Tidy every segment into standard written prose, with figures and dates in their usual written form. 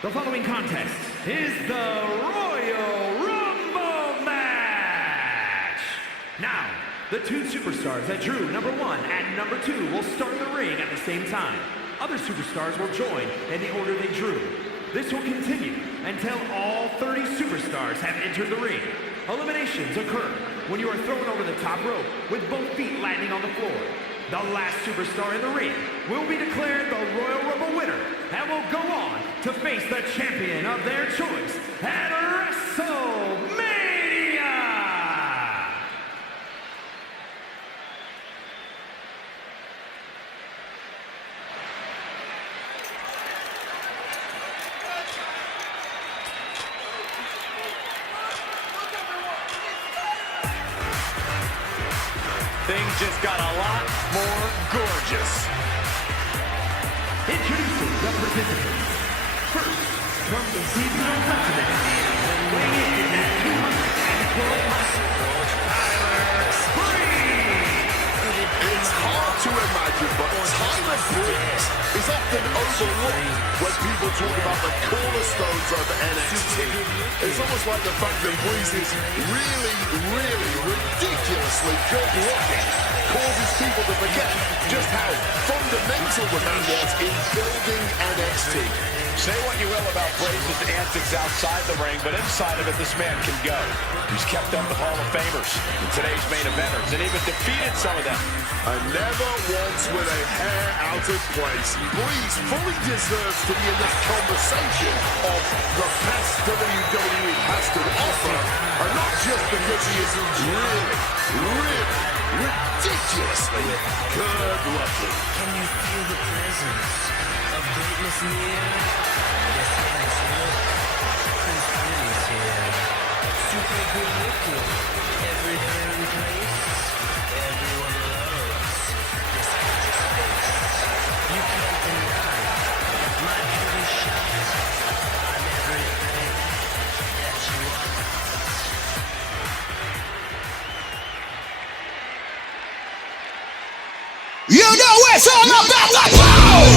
The following contest is the Royal Rumble match. Now, the two superstars that drew number 1 and number 2 will start in the ring at the same time. Other superstars will join in the order they drew. This will continue until all 30 superstars have entered the ring. Eliminations occur when you are thrown over the top rope with both feet landing on the floor. The last superstar in the ring will be declared the Royal Rumble winner and will go on to face the champion of their choice at WrestleMania! Things just got a lot more gorgeous. Introducing the participants. First, from the seasonal continent, weighing in at 212 pounds, Tyler Breeze. It's hard to imagine, but Tyler Breeze is often overlooked when people talk about the cornerstones of NXT. It's almost like the fact that Breeze is really ridiculously good looking causes people to forget just how fundamental the man was in building NXT. Say what you will about Breeze's antics outside the ring, but inside of it, this man can go. He's kept up with Hall of Famers and today's main eventers, and even defeated some of them. And never once with a hair out of place. Breeze fully deserves to be in that conversation of the best WWE has to offer, and not just because he is really ridiculously good looking. Can you feel the presence of greatness near? Yes, look. Prince Philly's here. Super good looking. Every hair in place. Everyone loves this gorgeous face. You can't deny my beauty shines on everything that you want. You know it's all about the power!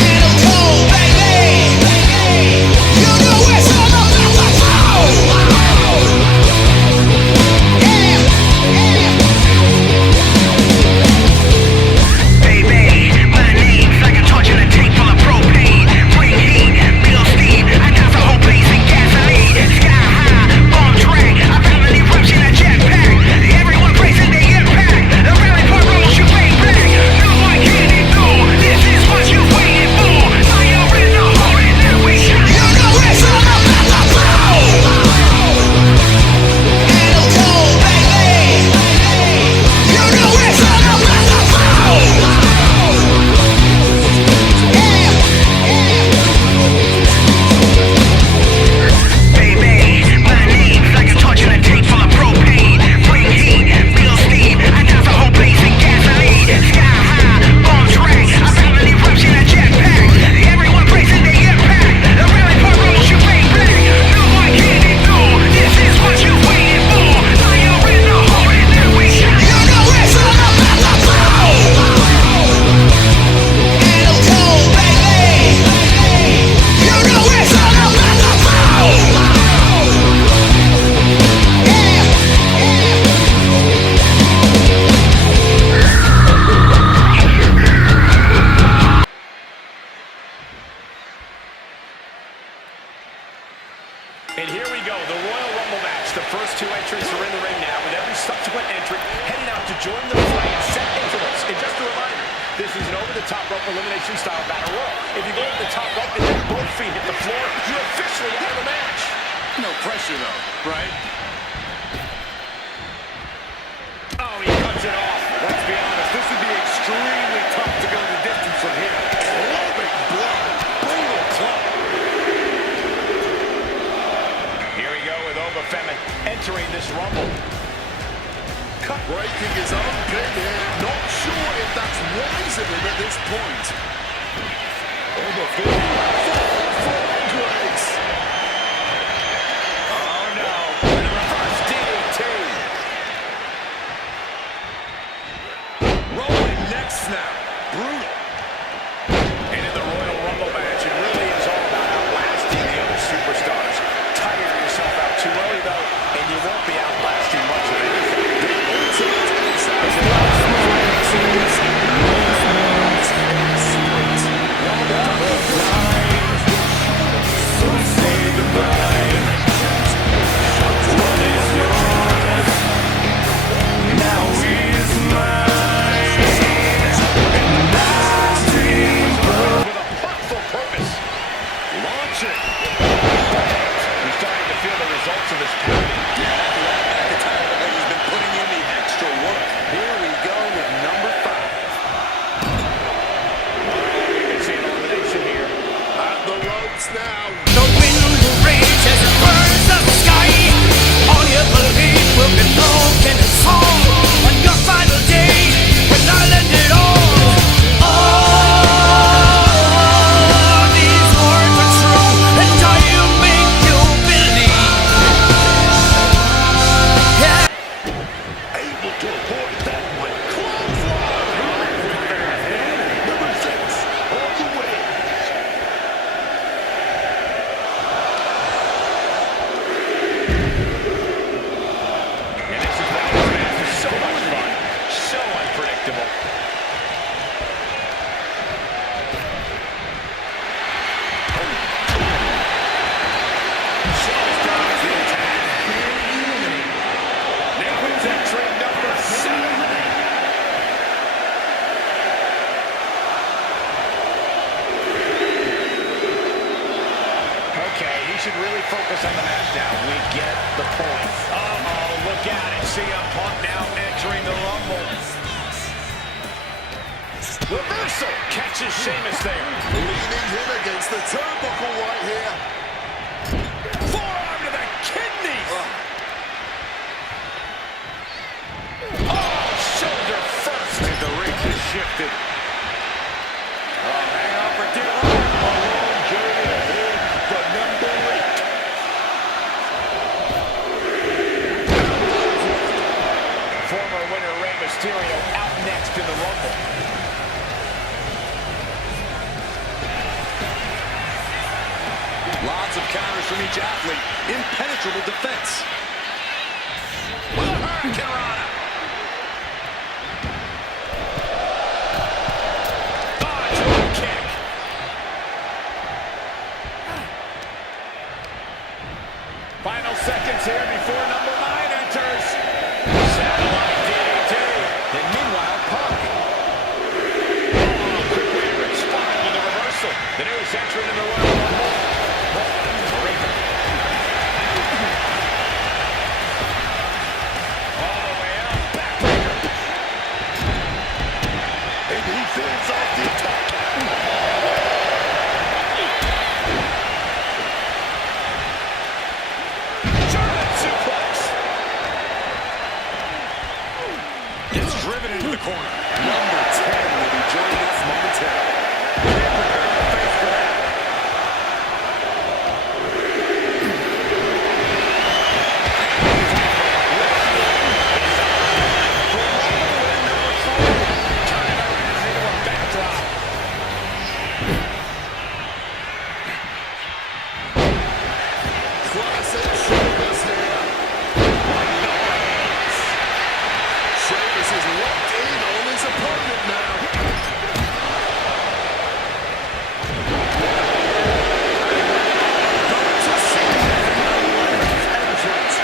Adam Cole, baby! You know it's all about the power! Baby, my name's like a torch in a tank full of propane. Bring heat, build steam, I douse the whole place in gasoline. Sky high, on track, I found an eruption, a jetpack. Everyone praising the impact. The rally point rolls you way back. No one can ignore. This is what you waited for. Fire in the hole and then we shine. You know it's all about the power! Adam Cole, baby! You know it's all about the power! Baby, my name's like a torch in a tank full of propane. Bring heat, build steam, I douse the whole place in gasoline. Sky high, on track, I found an eruption, a jetpack. Everyone praising the impact. The rally point rolls you way back. No one can ignore. This is what you waited for. Fire in the hole and then we shine. You know it's all about the power! Adam Cole, baby! You know it's all about the power! And here we go, the Royal Rumble match. The first two entrants are in the ring now, with every subsequent entrant heading out to join the fray and set intervals. And just a reminder, this is an over-the-top rope elimination style battle royal. If you go over the top rope and then both feet hit the floor, you're officially out of the match. No pressure though, right? Oh, he cuts it off. Let's be honest, this would be extremely tough to go the distance from here. Loving blow. Brutal club. Here we go with Oba Femi entering this Rumble. Cut breaking his own pin here. Not sure if that's wise of him at this point. Over 50. Falling Grace. Oh no, the reverse DDT. Rolling neck snap. Brutal. And in the Royal Rumble match, Reversal. Catches Sheamus there. Leaning him against the turnbuckle right here. Forearm to the kidneys. Oh, shoulder first. And the ring has shifted. Hang on for dear life. A long journey ahead for number 8. Former winner Rey Mysterio out next in the Rumble. Lots of counters from each athlete. Impenetrable defense. With a Hurricane Rana. Oh, drop kick. Final seconds here before number 9 enters. Satellite DDT. And meanwhile, Punk. Oh, quick way to respond with a reversal. The newest entrant in the Royal Rumble. All the way up. Backbreaker. And he fends off the attack. German suplex. Gets driven into the corner. Number 10 will be joining us momentarily. Prepare the face for that. Turning around into a backdrop. Classic Sheamus here. Sheamus is locked in on his opponent now. Going to see his entrance.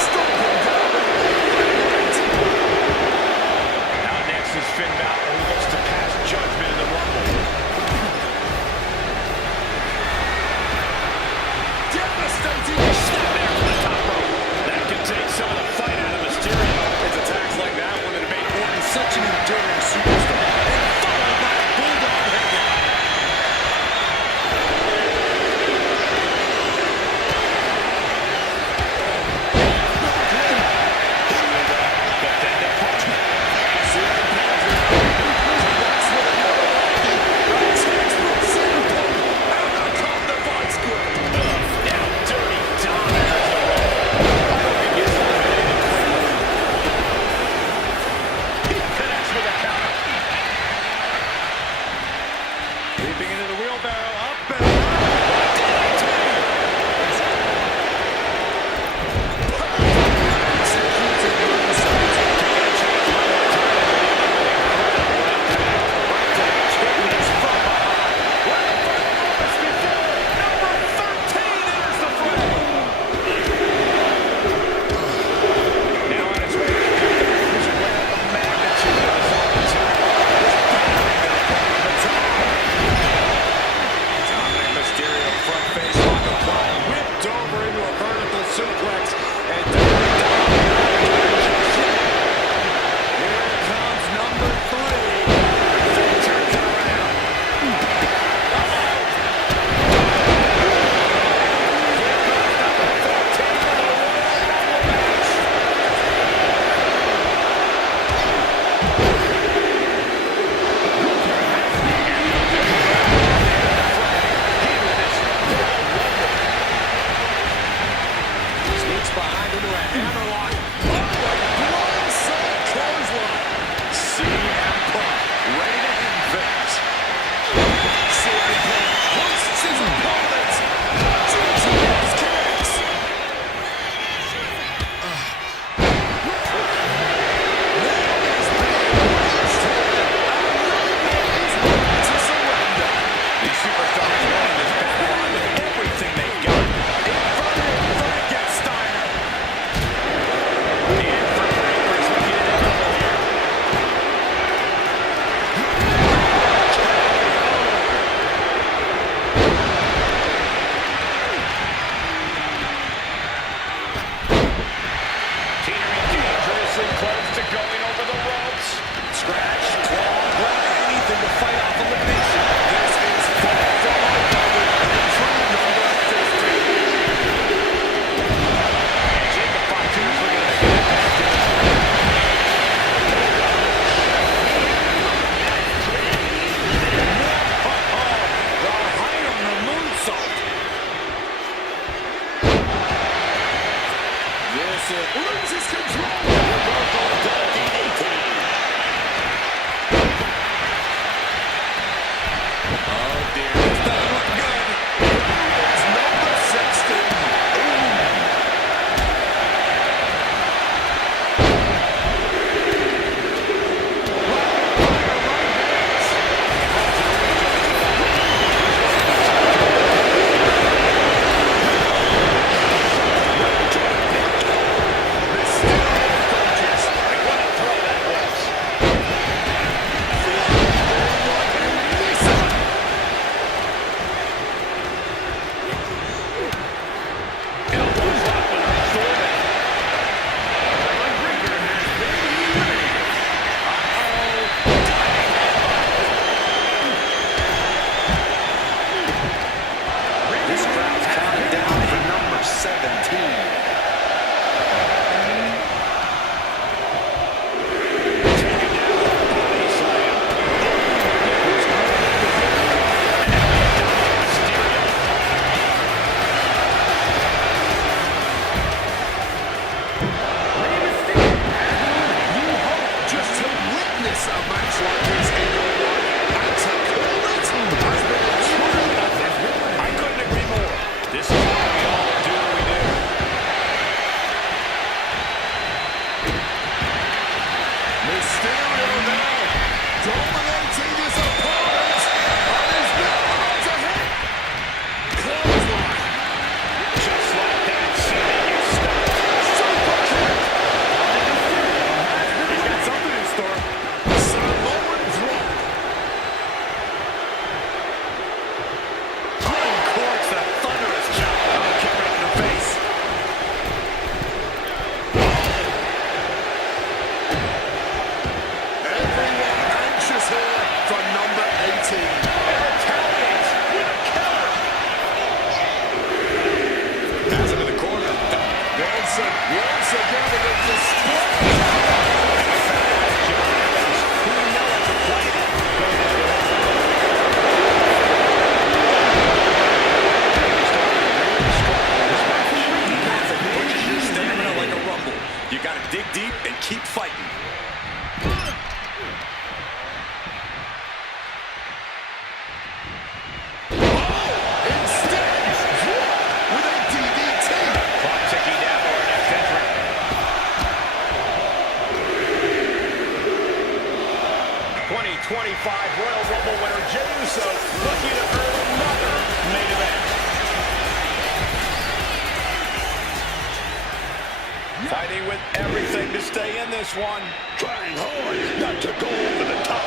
Stomping down the right. Now next is Finn Balor, who looks to pass judgment in the Rumble. Devastating Step there from the top rope. That can take some of the fight out of Mysterio. It's attacks like that when the debate Orton's such an enduring superstar. And followed by a bulldog headlock. But then the punch. Anaconda Vice Grip. Now Dirty Dom enters the Rumble. I hope he gets eliminated quickly. He connects with a counter. like this anyone. And to call it has been a true. I couldn't agree more. This is why we all do what we do. Mysterio now dominating his opponent, and is now about to hit. Clothesline. Just like that, Cena, you stop. Super kick. He's got something in store. Samoan drop. Uncorks a thunderous chop. Oh, kick right in the face. Everyone anxious here for number 18. And retaliates with a counter. Has him in the corner. Bronson once again with a display. Who knows the play? Stamina like a rumble. You gotta dig deep and keep fighting. Instead, drop with a DDT. Clock ticking down to our next entrant. 2025 Royal Rumble winner Jey Uso looking to earn another main event. Fighting with everything to stay in this one. Trying hard not to go over the top.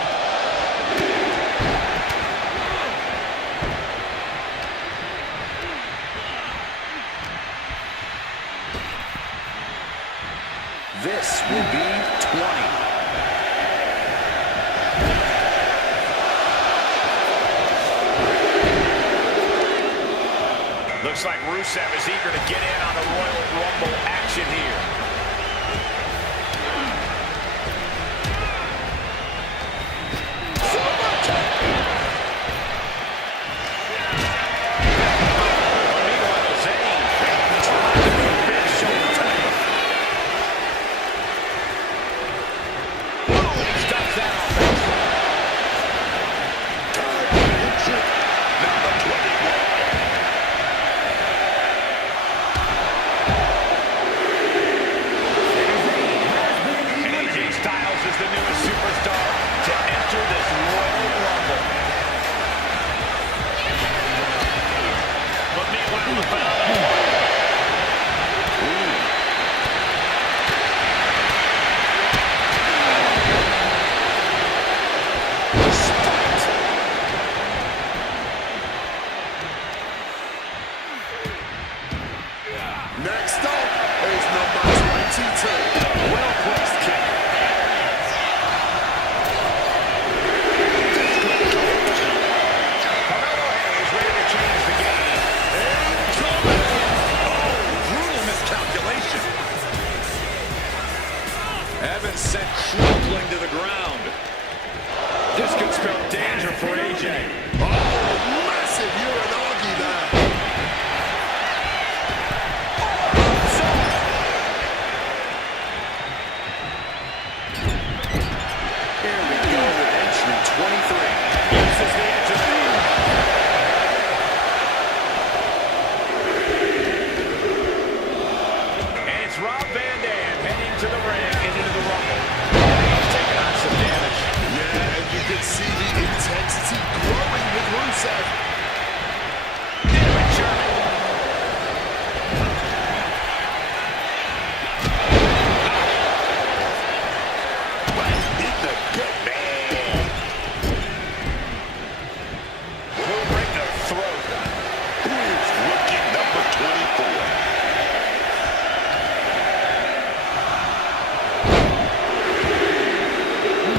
This will be 20. Looks like Rusev is eager to get in on the Royal Rumble action here. Meanwhile, Zayn trying to do a big shoulder tackle. Oh, he stops that offense. Number 21. AJ Styles is the newest superstar to enter this Royal Rumble. But meanwhile, the battle. Next up is number 22. Well-placed kick. Carmelo Hayes ready to change the game. Incoming. Oh, brutal miscalculation. Evans sent crumpling to the ground. This could spell danger for AJ. Oh, massive Uranagi there. Here we go with entry 23. Uses the edge of the ring. And it's Rob Van Dam heading to the ring and into the Rumble. He's taking on some damage. Yeah, and you can see the intensity growing with Rusev. Into German. In the gut, man. Will bring the throat. Who's looking number 24?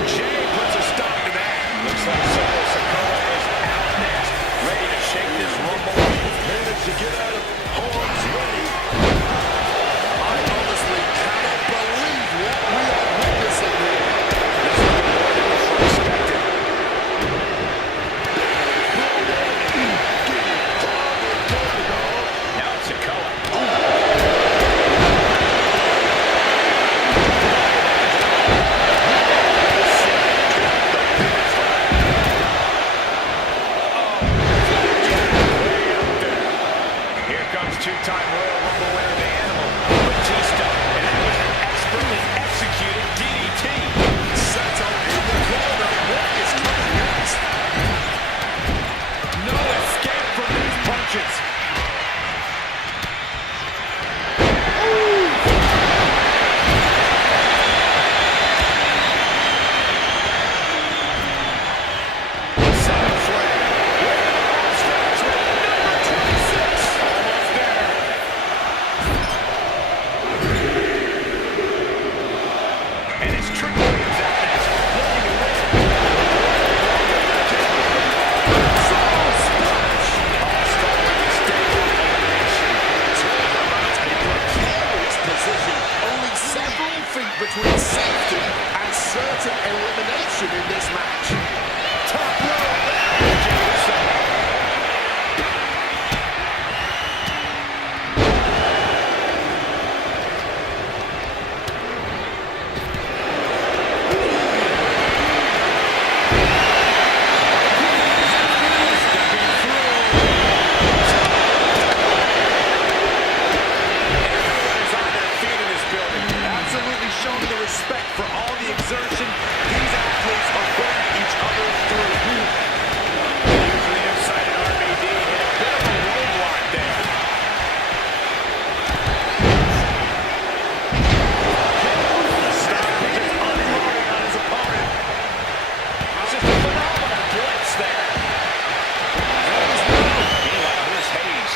Jay puts a stop to that. Looks like Solo Sikoa is out next, ready to shake this Rumble. Managed to get out of harm's way. I honestly cannot believe what we are witnessing here. This is more than instant elimination in this match. Top rope. Jey Uso. Showing the respect for all the exertion these athletes are putting each other through. Usually excited RVD hit a bit of a roadblock there. Styles just unloading on his opponent. Just a phenomenal blitz there. Meanwhile, here's Hayes.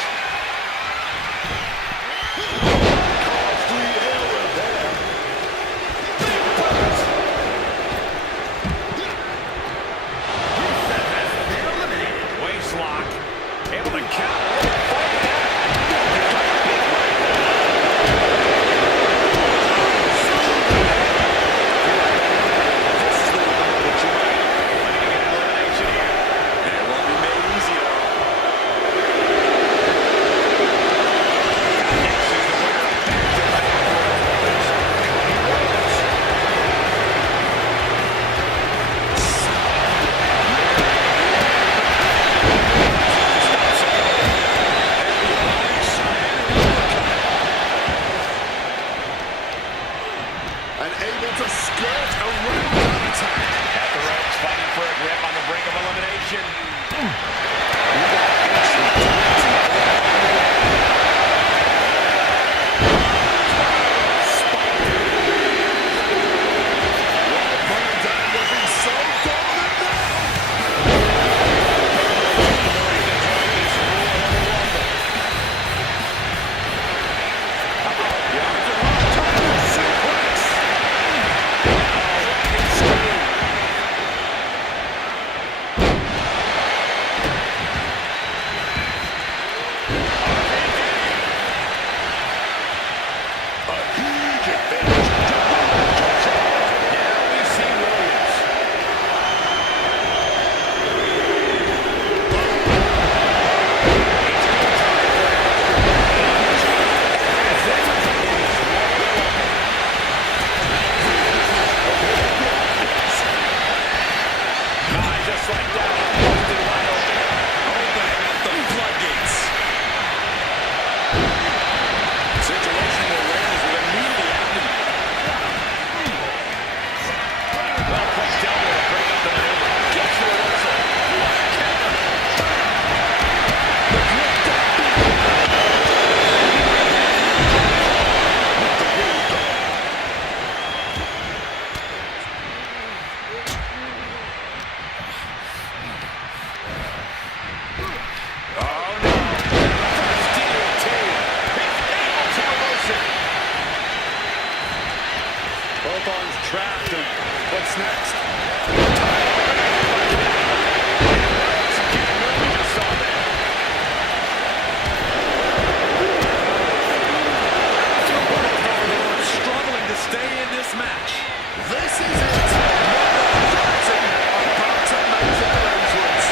Waistlock. Able to counter. And able to skirt around that attack. At the ropes, fighting for a grip on the brink of elimination. Looking so dominant now. Just like that, busted wide open. Opening up the floodgates. Situational awareness with immediate abdomen. Well placed elbow to break up the maneuver. Gets the reversal. Both arms trapped. And what's next? Struggling to stay in this match. This is it. About to make their entrance.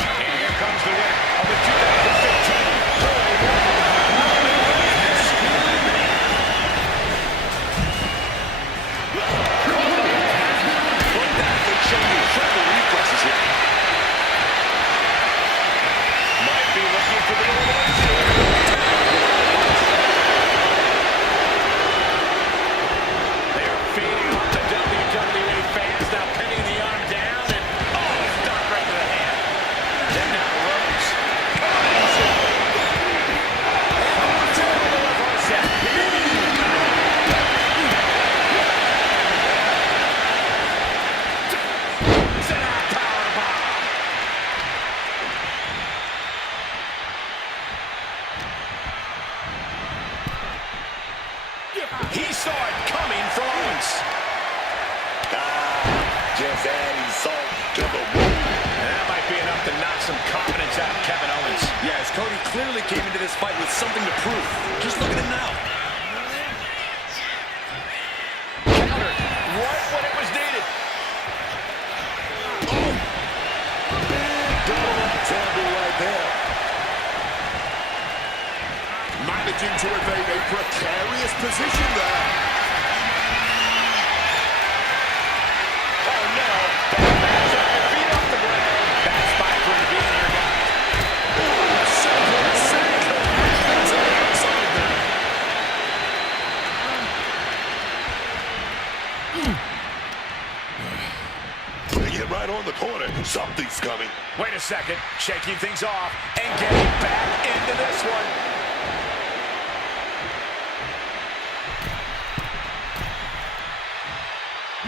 And here comes the winner of the 2015 Showing incredible reflexes here. might be looking for the elimination. They are feeding off the WWE fans, now pinning the arm down, and stop right to the hand. Then now Rhodes. He saw it coming from Owens. Just adding salt to the wound. That might be enough to knock some confidence out of Kevin Owens. Yes, Cody clearly came into this fight with something to prove. Just look at him now. position there. Oh no! Bad match on your feet off the ground. Bad spot for him to be in here, guys. To the outside there. Putting it right on the corner. Something's coming. Wait a second. Shaking things off and getting back into this one.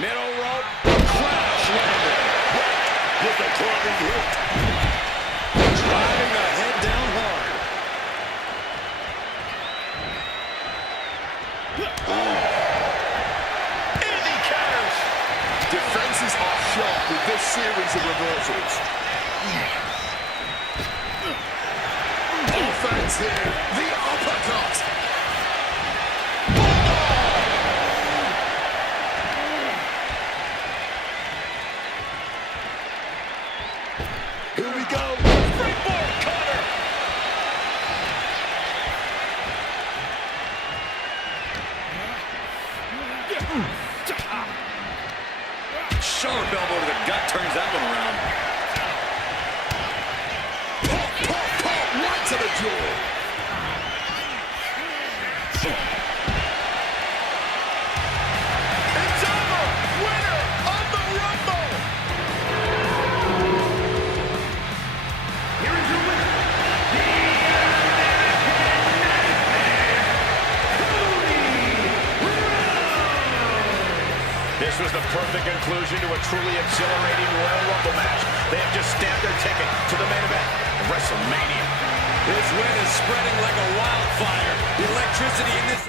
Middle rope. Crash landed. With a clubbing hit. Driving the head down hard. And he counters. Defenses are sharp with this series of reversals. Offense here. The uppercut. Here we go. Springboard cutter. Sharp elbow to the gut turns that one around. Pop, pop, pop. Right to the jaw. It's over. Winner of the Rumble. Here is your winner, This was the perfect conclusion to a truly exhilarating Royal Rumble match. They have just stamped their ticket to the main event of WrestleMania. This win is spreading like a wildfire. The electricity in this...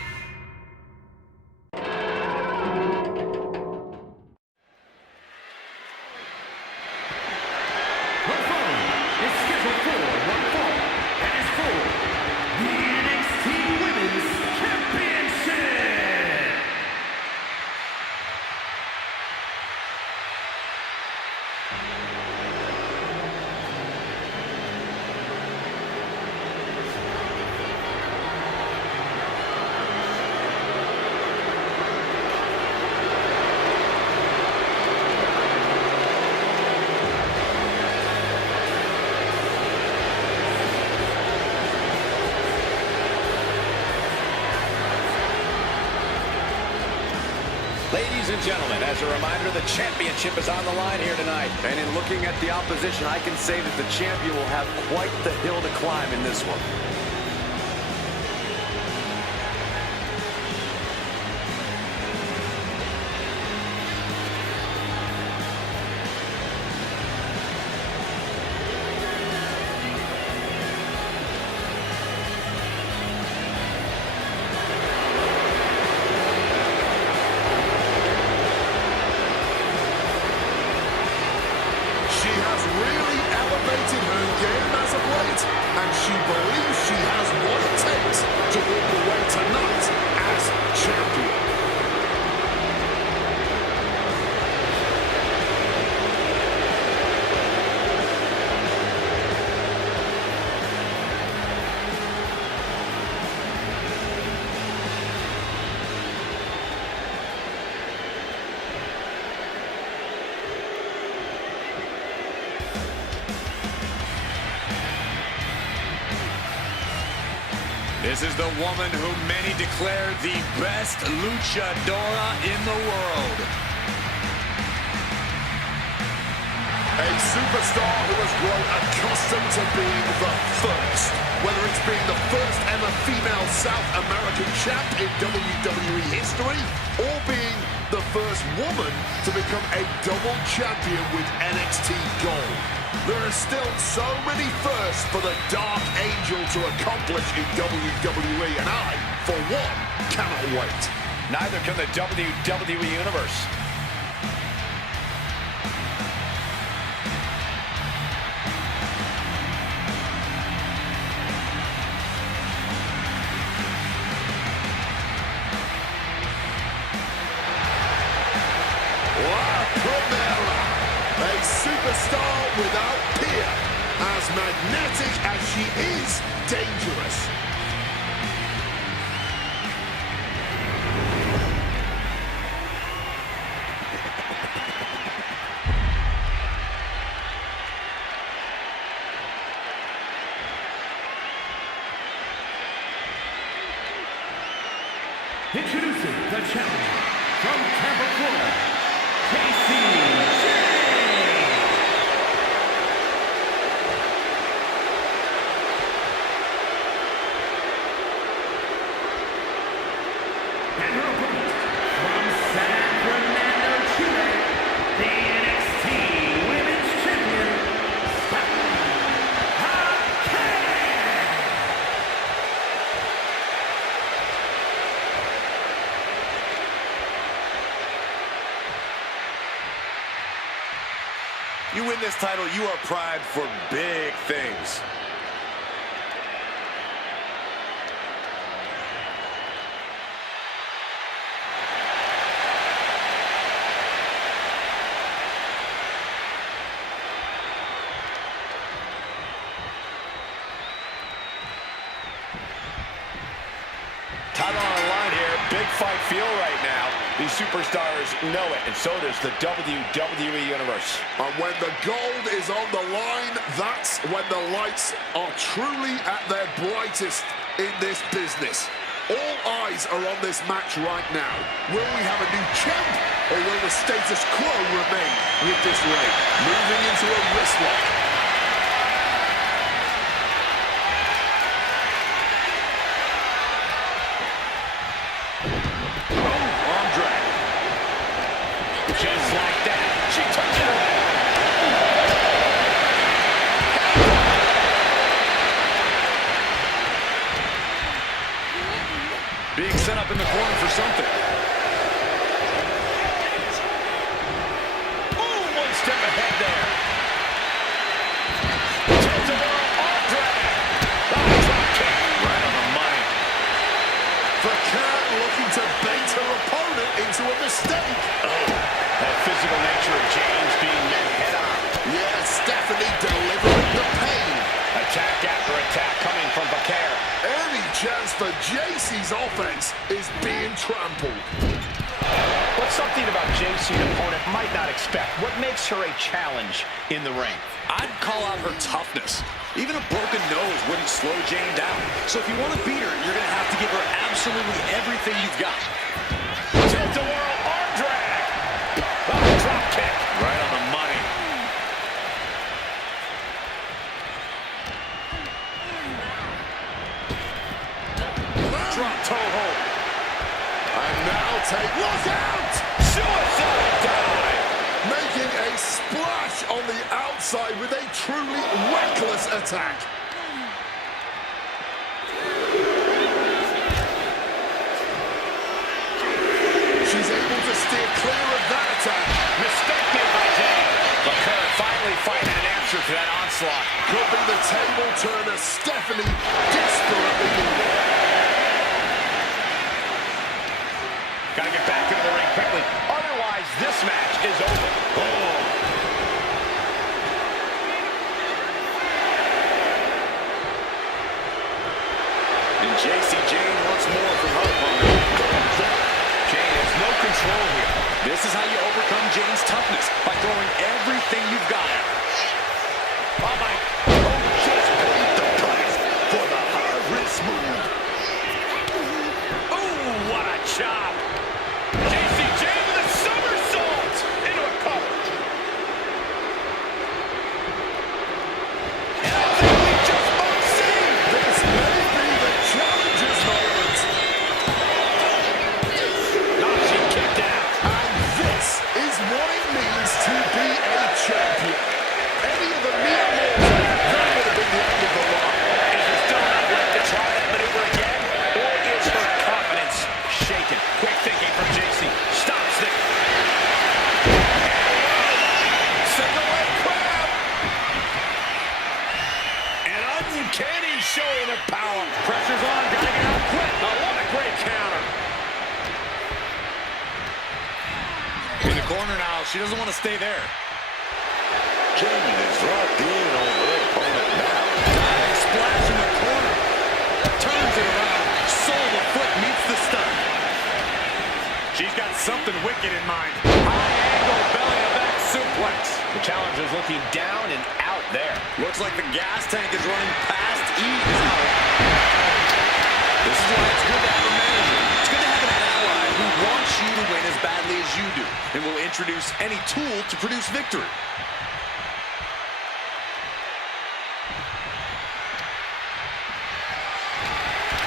the following is scheduled for one fall and is for the NXT Women's Championship. Ladies and gentlemen, as a reminder, the championship is on the line here tonight. And in looking at the opposition, I can say that the champion will have quite the hill to climb in this one. She has really elevated her game as of late, and she believes she has what it takes to walk away tonight as champion. This is the woman who many declare the best luchadora in the world. A superstar who has grown accustomed to being the first. Whether it's being the first ever female South American champ in WWE history, or being the first woman to become a double champion with NXT Gold. There are still so many firsts for the Dark Angel to accomplish in WWE, and I, for one, cannot wait. Neither can the WWE Universe. La Primera, a superstar without peer, as magnetic as she is dangerous. Introducing the challenger from Tampa, Florida, Casey James. And her opponent from San Fernando, Chile, the NXT Women's Champion, Stephanie Hackett. You win this title, you are primed for big things. Title on the line here. Big fight feel right now. These superstars know it, and so does the WWE Universe. And when the gold is on the line, that's when the lights are truly at their brightest in this business. All eyes are on this match right now. Will we have a new champ, or will the status quo remain with this reign? Moving into a wrist lock. Just like that, she took it away. Being set up in the corner for something. Ooh, one step ahead there. Tilt-a-whirl arm drag. Oh, drop kick. Right on the money. Hackett looking to bait her opponent into a mistake. That physical nature of James being met head-on. Yeah, Stephanie delivering the pain. Attack after attack coming from Bakar. Any chance for JC's offense is being trampled. What's something about JC an opponent might not expect? What makes her a challenge in the ring? I'd call out her toughness. Even a broken nose wouldn't slow Jane down. So if you want to beat her, you're going to have to give her absolutely everything you've got. Tilt-a-whirl arm drag. Oh, drop kick. Right on the money. Drop toe hold. And now look out! Suicide dive. Making a splash on the outside with a truly reckless attack. She's able to steer clear of that attack. Mistake made by Jane. Bakar finally finding an answer to that onslaught. Could be the table turner Stephanie desperately needed. Gotta get back into the ring quickly. Otherwise, this match is over. Oh. And JC Jane wants more from her opponent. Jane has no control here. This is how you overcome Jane's toughness, by throwing everything you've got at her. Oh my. Oh, just paid the price for the high-risk move. Ooh, what a chop. JC Jane with a somersault into a cover. And I think we just might see. This may be the challenger's moment. Oh, she kicked out. And this is what it means to be a champion. Any of the mere mortals, that would have been the end of the line. Is there still enough left to try that maneuver again? Or is her confidence shaken? Quick thinking from JC. Stops it. Single leg crab. An uncanny showing of power. Pressure's on. Gotta get out quick. Oh, what a great counter. In the corner now, she doesn't want to stay there. Jane is locked in on her opponent now. Diving splash in the corner. Turns it around. Sole of foot meets the stump. She's got something wicked in mind. High angle belly to back suplex. The challenger's looking down and out there. Looks like the gas tank is running past E now. This is why it's good to have a manager. It's good to have an and will introduce any tool to produce victory.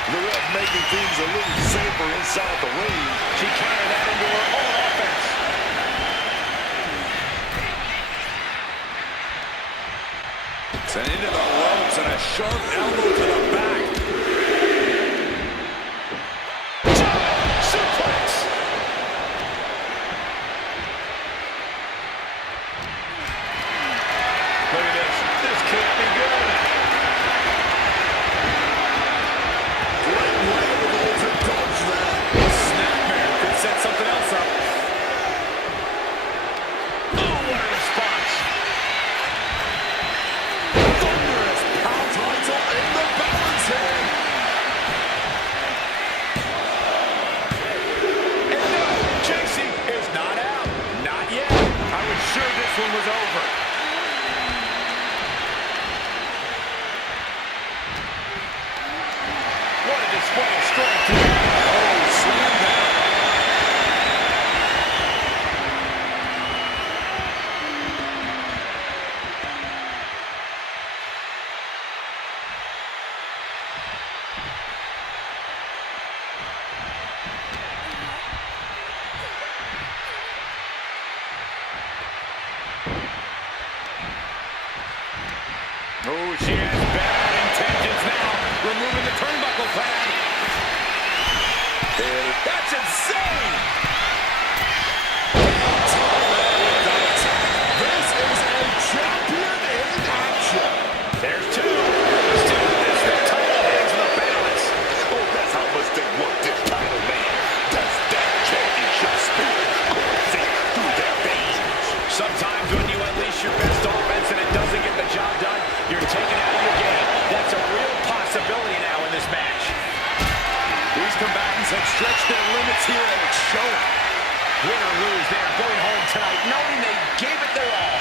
The ref making things a little safer inside the ring. She countered that into her own offense. Sent into the ropes and a sharp elbow to the back. Suplex. Look at this. This can't be good. Great wherewithal to dodge that. Snapmare could set something else up. Oh, what a response. Thunderous power title in the balance here. And no, JC is not out. Not yet. I was sure this one was over. What a display of strength here. Oh, slam down. Oh, she has bad intentions now. Removing the turnbuckle pad. That's insane. This is a champion in action. There's two. Still this, the title hangs in the balance. Oh, that's how much they want this title, man. That's that championship spirit coursing through their veins. Sometimes when you unleash your best offense and it doesn't get the job done, you're taken out of your game. That's a real possibility now in this match. These combatants have stretched their limits here, and it's showing. Win or lose, they are going home tonight knowing they gave it their all.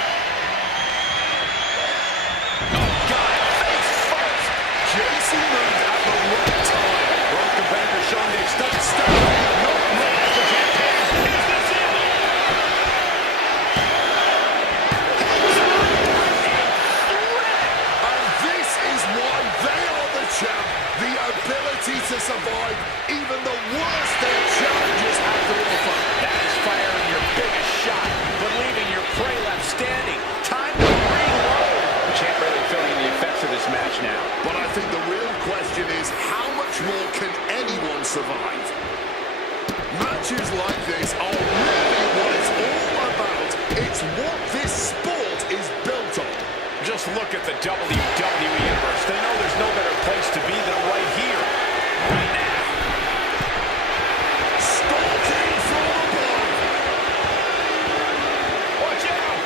Oh, God, face first. JC moved at the right time. Both competitors showing they stuck style. No man for Japan. Is this it? And this is why they are the champ. The ability to survive even the worst their challenges have to offer. That is firing your biggest shot, but leaving your prey left standing. Time to reload. Champ really feeling the effects of this match now. But I think the real question is, how much more can anyone survive? Matches like this are really what it's all about. It's what this sport is built on. Just look at the WWE Universe. They know there's no better place to be than right here, right now. Stalking from above. Watch out!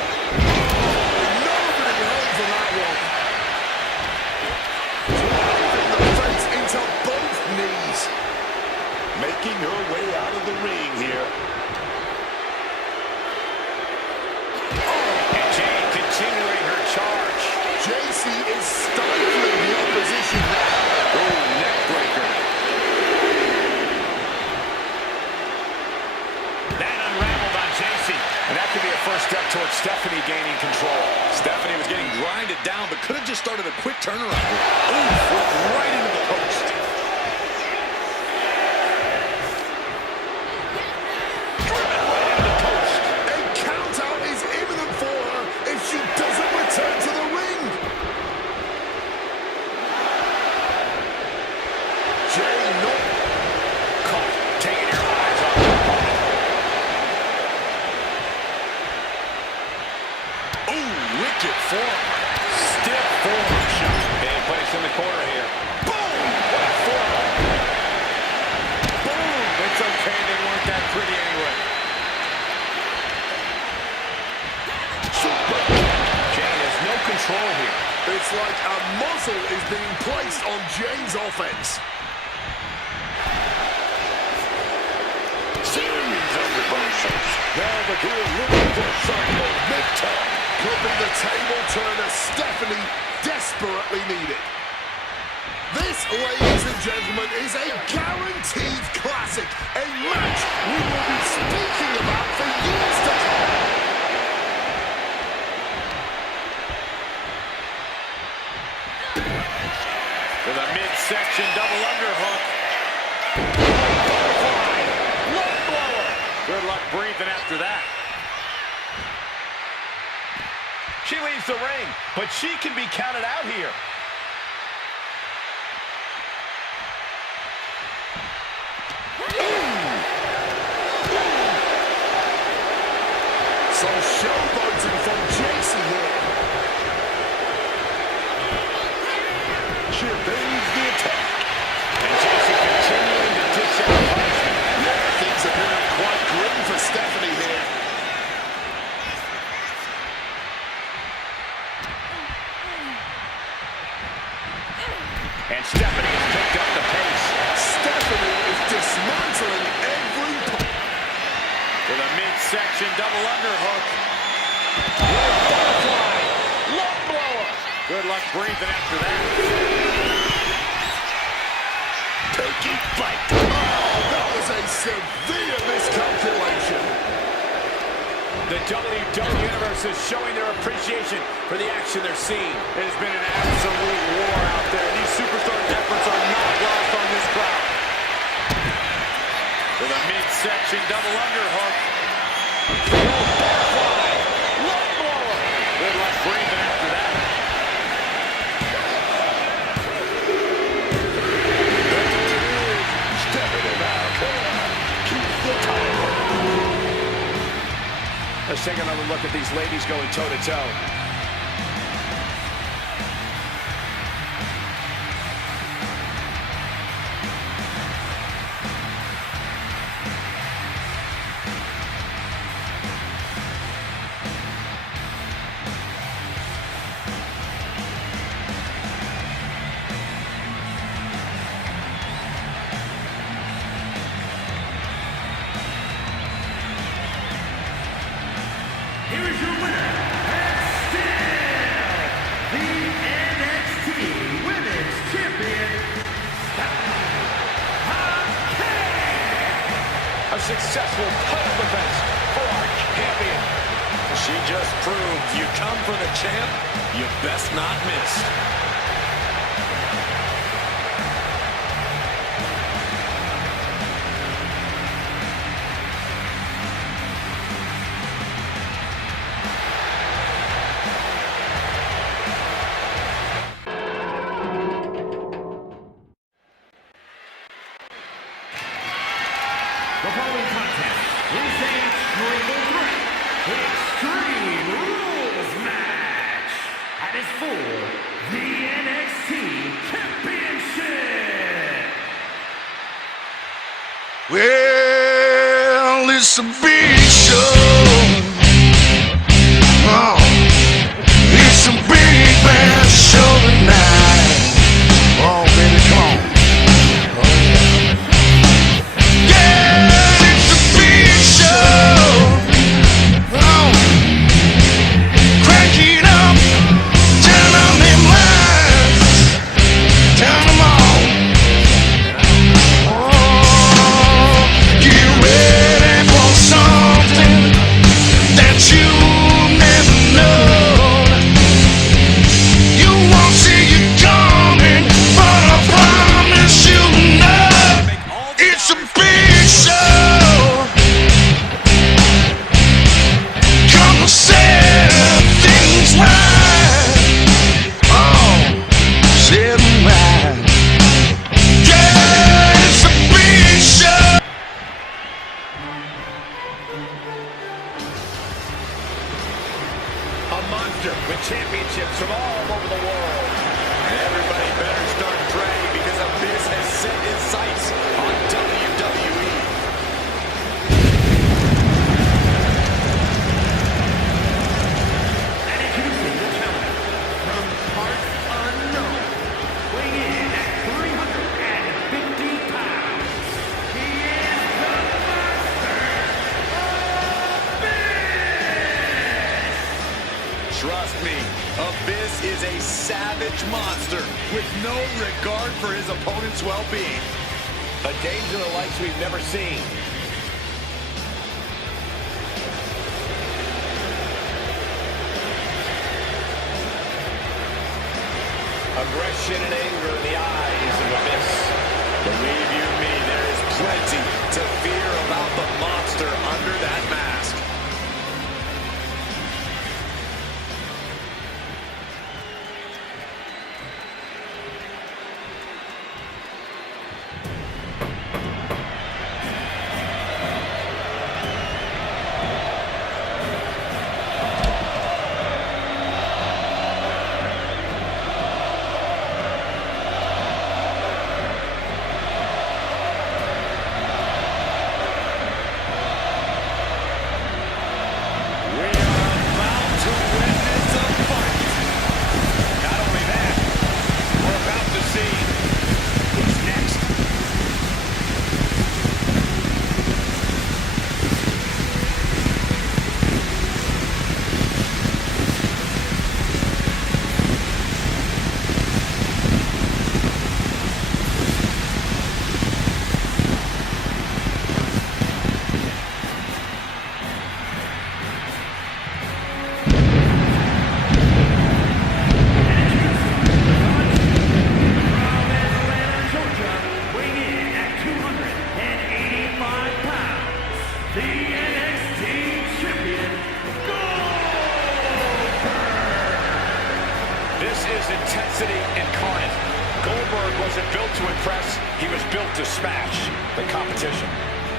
Nobody home for that one. Driving the face into both knees. Making her way out of the ring here. And Jane continuing her charge. JC is stifling the opposition now. Oh, neck breaker. That unraveled on JC. And that could be a first step towards Stephanie gaining control. Stephanie was getting grinded down, but could have just started a quick turnaround. Ooh, flipped right into the post. Driven right into the post. A count-out is imminent for her if she doesn't return to the ring. Jay not Caught, taking your eyes off the opponent. Ooh, wicked form. Stiff forearm shot. Being placed in the corner here. Boom! What a forearm. Boom! It's okay, they weren't that pretty anyway. Jane has no control here. It's like a muzzle is being placed on Jane's offense. Series of reversals. Velveteen looking for some momentum. Could be the table turner Stephanie desperately needed. This, ladies and gentlemen, is a guaranteed classic. A match we will be speaking about for years to leaves the ring, but she can be counted out here. So showboating from Jason here. Chip aids the attack. And Jason continuing to dish out punishment. Yeah, things appear quite grim for Stephanie here. And Stephanie has picked up the pace. Stephanie is dismantling every To the midsection double underhook. Butterfly. Lung blower. Good luck breathing after that. Taking bite. Oh, that was a severe miscalculation. The WWE Universe is showing their appreciation for the action they're seeing. It has been an absolute war out there. These superstars' efforts are not lost on this crowd. To the midsection double underhook. Butterfly. Lung blower. Good luck breathing after that. Let's take another look at these ladies going toe-to-toe. Here is your winner, and still the NXT Women's Champion, Stephanie A successful title defense for our champion. She just proved you come for the champ, you best not miss. The following contest is a triple threat Extreme Rules match and is for the NXT Championship. Well, it's a big show. Oh, it's a big bad show tonight. Oh, baby, come on. Yeah, it's a big show. Oh, crank it up, turn on them lights, turn them on. Oh, get ready for something that you never known. You won't see it coming, but I promise you'll know. It's a big show. Come to set things right. Oh, set 'em right. Yeah, it's a big show. A monster with championships from all over the world. And everybody better start praying because Abyss has set his sights on WWE. And introducing the challenger from parts unknown, weighing in at 350 pounds. He is the Master Trust me, Abyss is a savage monster with no regard for his opponent's well-being. A danger the likes we've never seen. Aggression and anger in the eyes of Abyss. Believe you me, there is plenty to fear about the monster under that mask. intensity incarnate. Goldberg wasn't built to impress. He was built to smash the competition.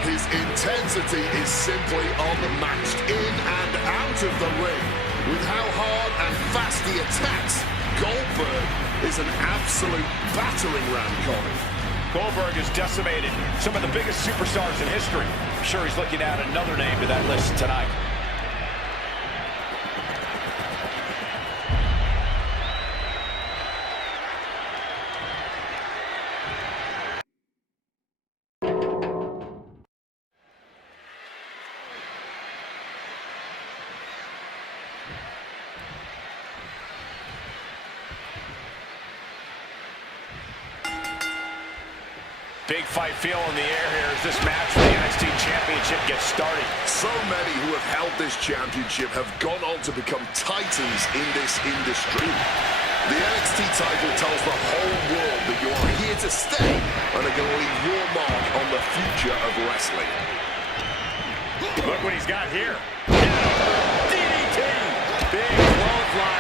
His intensity is simply unmatched in and out of the ring. With how hard and fast he attacks, Goldberg is an absolute battering ram, Corey. Goldberg has decimated some of the biggest superstars in history. I'm sure he's looking at another name to that list tonight. Big fight feel in the air here as this match for the NXT Championship gets started. So many who have held this championship have gone on to become titans in this industry. The NXT title tells the whole world that you are here to stay and are going to leave your mark on the future of wrestling. Look what he's got here. DDT! Big clothesline.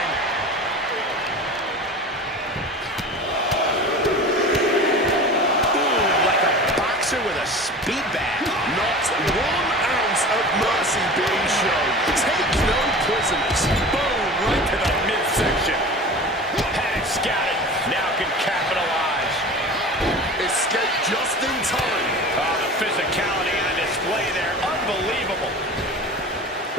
With a speed bag. Not 1 ounce of mercy being shown. Take no prisoners. Boom, right to the midsection. Had it scouted. Now can capitalize. Escape just in time. Oh, the physicality on display there. Unbelievable.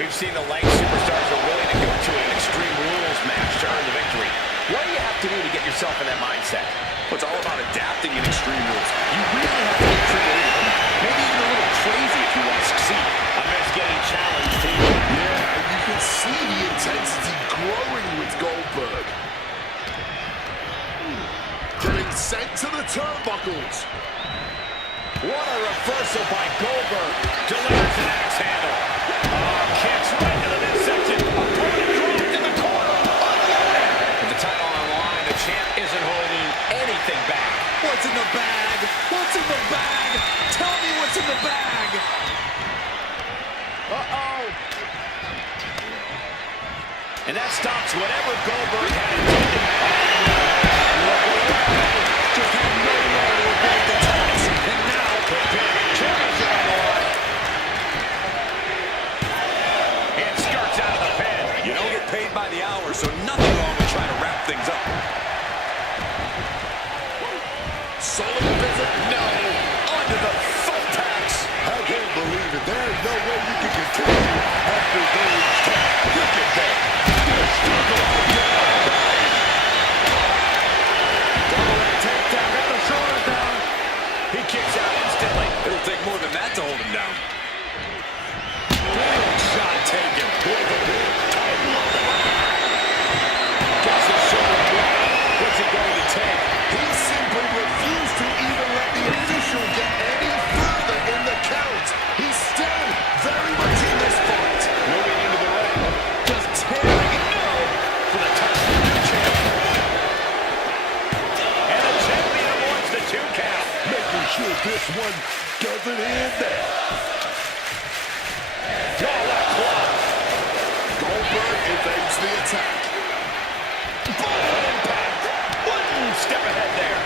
We've seen the lengths superstars are willing to go to an Extreme Rules match to earn the victory. What do you have to do to get yourself in that mindset? Well, it's all about adapting in Extreme Rules. You really have to get creative. Maybe even a little crazy if you want to succeed. I bet it's getting challenged here. Yeah, and you can see the intensity growing with Goldberg. Getting sent to the turnbuckles. What a reversal by Goldberg. Delivers an axe handle. Oh, kicks right to the midsection. Opponent dropped in the corner. With the title on the line, the champ isn't holding anything back. What's in the bag? What's in the bag? Tell me what's in the bag. Uh-oh. And that stops whatever Goldberg had intended. Just had no way to avoid the tax. And now, the big championship on the line. And skirts out of the pin. You don't get paid by the hour, so nothing wrong with trying to wrap things up. Solid visit. No. Onto the thumbtacks. I can't believe it. There is no way you can continue after those taps. Look at that. The struggle. Double leg takedown, got the shoulders down. He kicks out instantly. It'll take more than that to hold him down. Big shot taken. Gets the shoulder block. What's he going to take? He simply refused to even let the official get any further in the count. He's still very much in this fight. Moving into the ring. Just tearing it down for the title of the champion. And the champion avoids the 2 count. Making sure this one doesn't end there. Oh, what a club. Goldberg evades the attack. Boom, impact. 1 step ahead there.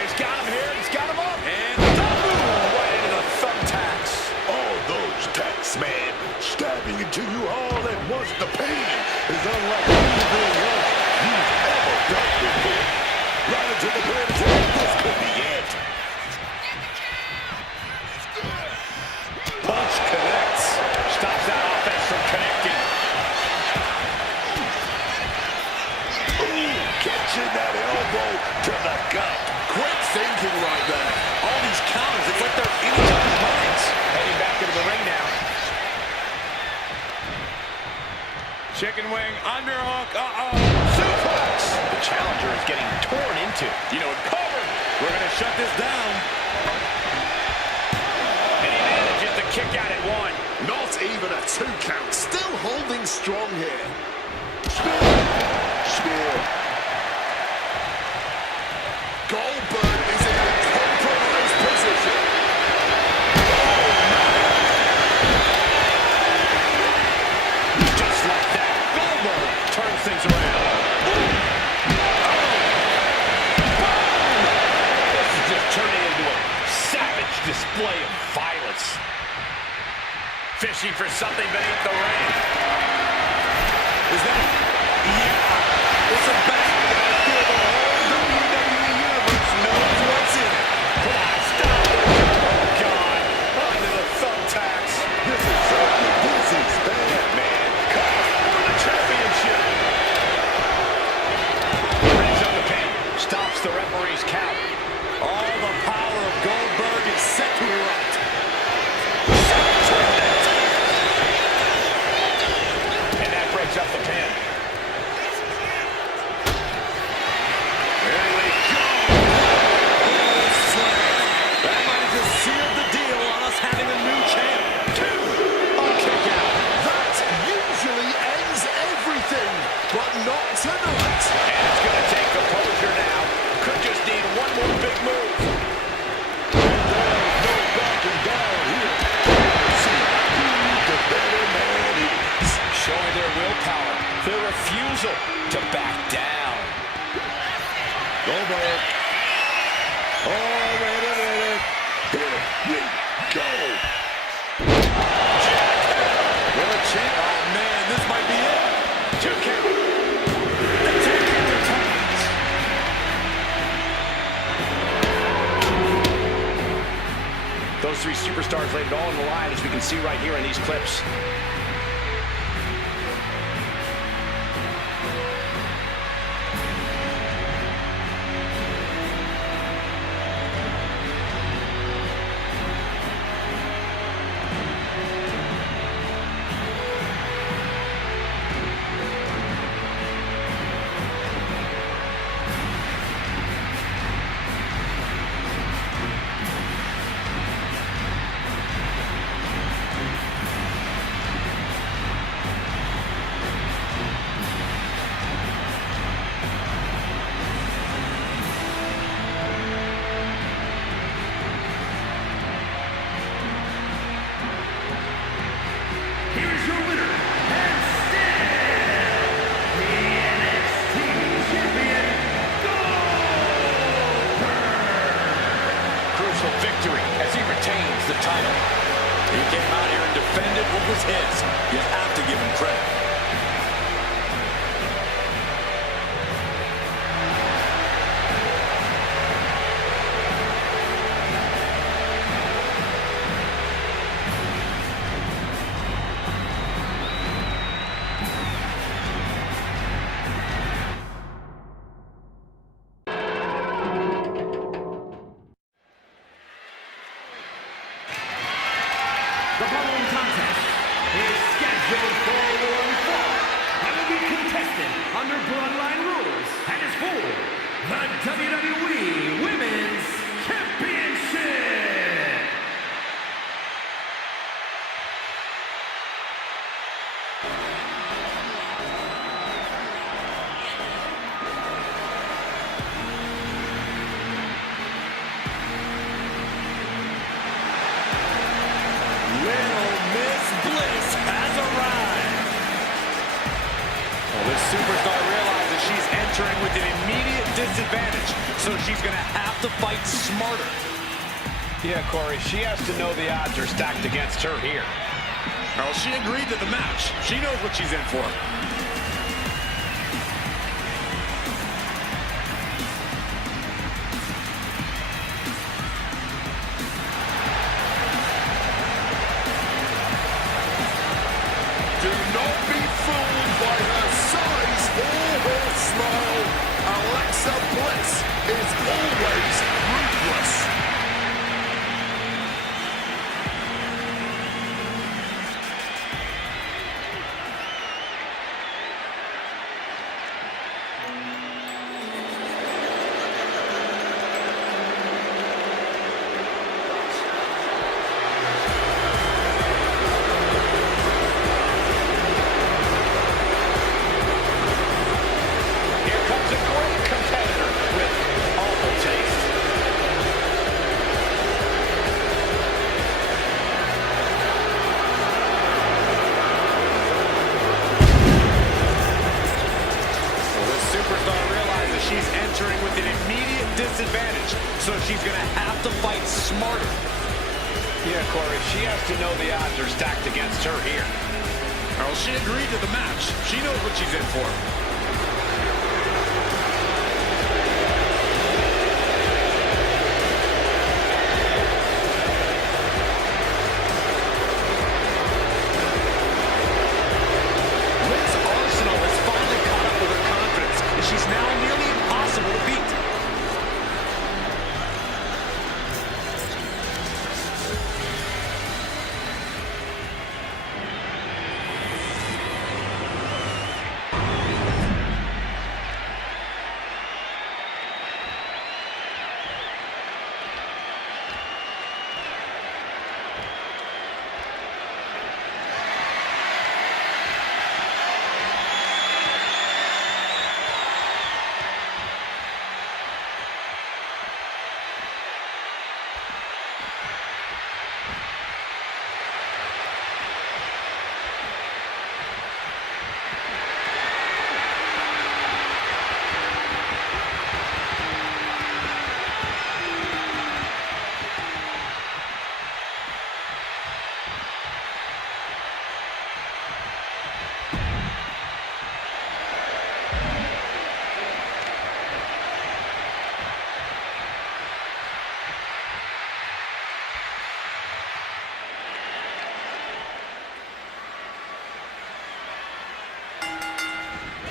He's got him here. He's got him up. And boom, right into the thumbtacks. All those tacks, man, stabbing into you all at once. The pain is unlike anything else you've ever dealt before. Right into the brain. This could be it. Punch connects. Stops that offense from connecting. Ooh, catching that elbow to the gut. Quick thinking right there. All these counters, it's like they're in each other's minds. Heading back into the ring now. Chicken wing, underhook, suplex. The challenger is getting torn into. You know, covered. We're going to shut this down. And he manages to kick out at 1. Not even a 2 count. Still holding strong here. Spear. Goldberg is in a compromised position. Just like that, Goldberg turns things around. offense. Fishing for something beneath the ring. Is that? Yeah. It's a bang. I feel the whole WWE Universe knows what's in it. Come on, stop it. Oh, God. Onto the thumbtacks. This is bad. Man, come on for the championship. Brings on the pin. Stops the referee's count. All the power of Goldberg is set to erupt. And that breaks up the pin. Here we go. Oh, slam. That might have just sealed the deal on us having a new champ. A kick out. That usually ends everything, but not tonight. And it's going to take composure now. Could just need one more big move. No backing down here. See who the better man is. Showing their willpower, their refusal to back down. Goldberg. Oh, wait a minute. Here we go. What a champ. Oh, man, this might be it. 2 count. The 10 count returns. Those three superstars laid it all on the line, as we can see right here in these clips. Here's your winner, and still the NXT champion, Goldberg. Crucial victory as he retains the title. He came out here and defended what was his. You have to give him credit. The following contest is scheduled for one fall and will be contested under Bloodline rules and is for the WWE Women's Championship. Little Miss Bliss has arrived. Well, this superstar realizes she's entering with an immediate disadvantage, so she's going to have to fight smarter. Yeah, Corey, she has to know the odds are stacked against her here. Well, she agreed to the match. She knows what she's in for. Do not be fooled by her size or her smile. Alexa Bliss is always ruthless. Here comes a great competitor with awful taste. Well, this superstar realizes she's entering with an immediate disadvantage, so she's going to have to fight smarter. Yeah, Rhea, Corey, she has to know the odds are stacked against her here. Well, she agreed to the match. She knows what she's in for. Liz Arsenal has finally caught up with her confidence, and she's now nearly impossible to beat.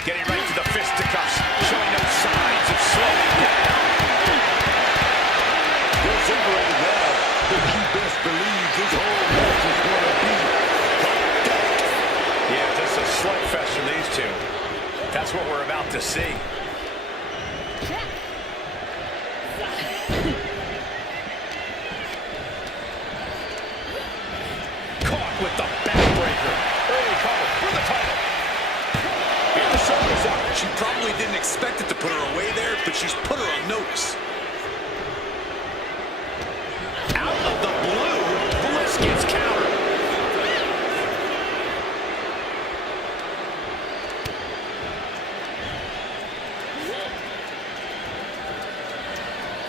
Getting right to the fisticuffs, showing no signs of slowing down. They're separated well, but you best believe this whole match is going to be Yeah, just a slugfest from these two. That's what we're about to see. Caught with the backbreaker. Early cover for the title. Here the shoulders up. She probably didn't expect it to put her away there, but she's put her on notice. Out of the blue, Bliss gets countered.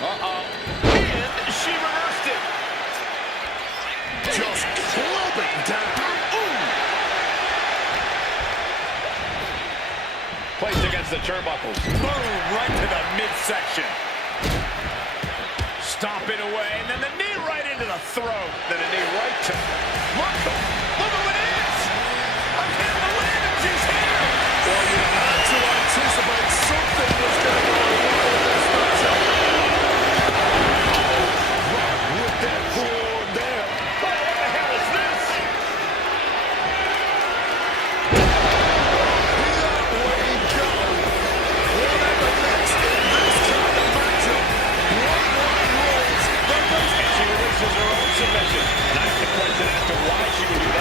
And she reversed it. just clubbing down. Placed against the turnbuckles. Boom, right to the midsection. Stomping away, and then the knee right into the throat. Then a knee right to... Look who it is! I can't believe it, she's here! Well, you had to anticipate something was going to go wrong with this matchup. With that forward there. Oh, what the hell is this? That way go. Whatever next in this kind of matchup. One rules the rest. And she releases her own submission. And I have to question as to why she would do that.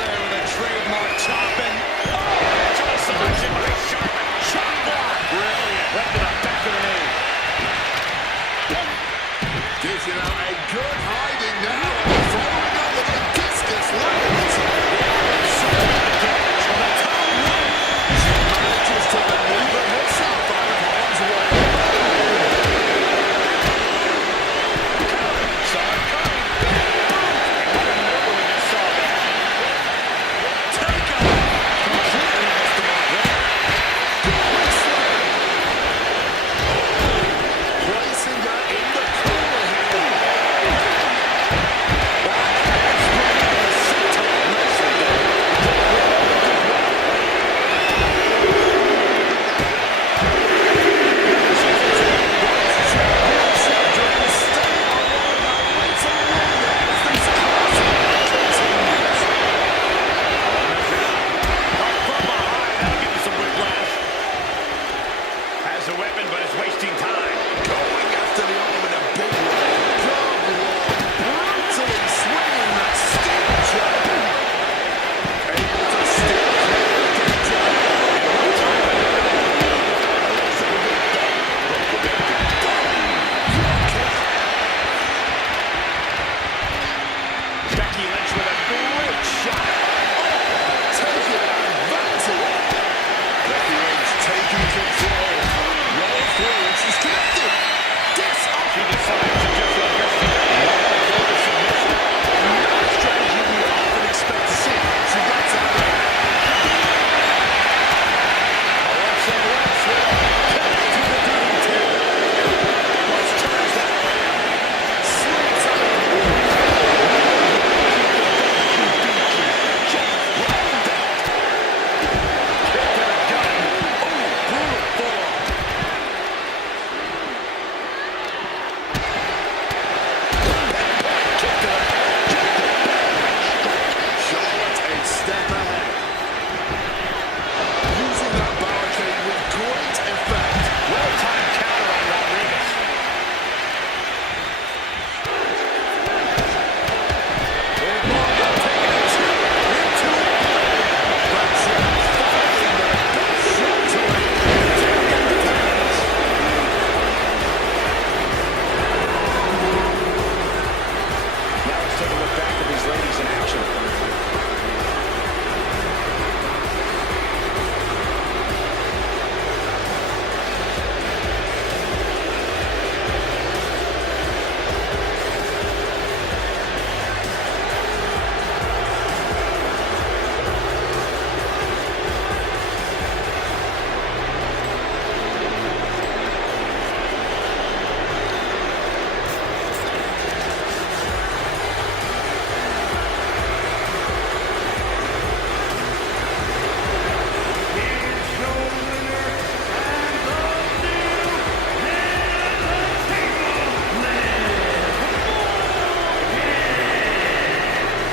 Flair with a trademark chopping. Oh, submission by Charlotte. Chop block. Brilliant. Right to the back of the knee. Dishing out a good hiding now. Following up with a discus left. On the top rope. She manages to maneuver herself out of harm's way. Saw it coming. What a move we just saw there. Take out. Completely missed him off there. Placing her in the corner here. Has a weapon, but is wasting time. Going after the arm in a big way. Dog roll. Brutally swinging that steel jab. Able to steal clear again. Becky Lynch with a great shot. Taking advantage. Becky Lynch taking control. Roll through and she's connected. She decides to just let her Submission. Not a strategy we often expect to see. She gets out of it. Alexa Bliss with a kick to the DDT. Let's turns that way. Slings out. Kick to the gut. Oh, brutal forearm. Charlotte a step ahead. Using that barricade with great effect. Well-timed counter on Rodriguez. Now let's take a look back at these ladies in action.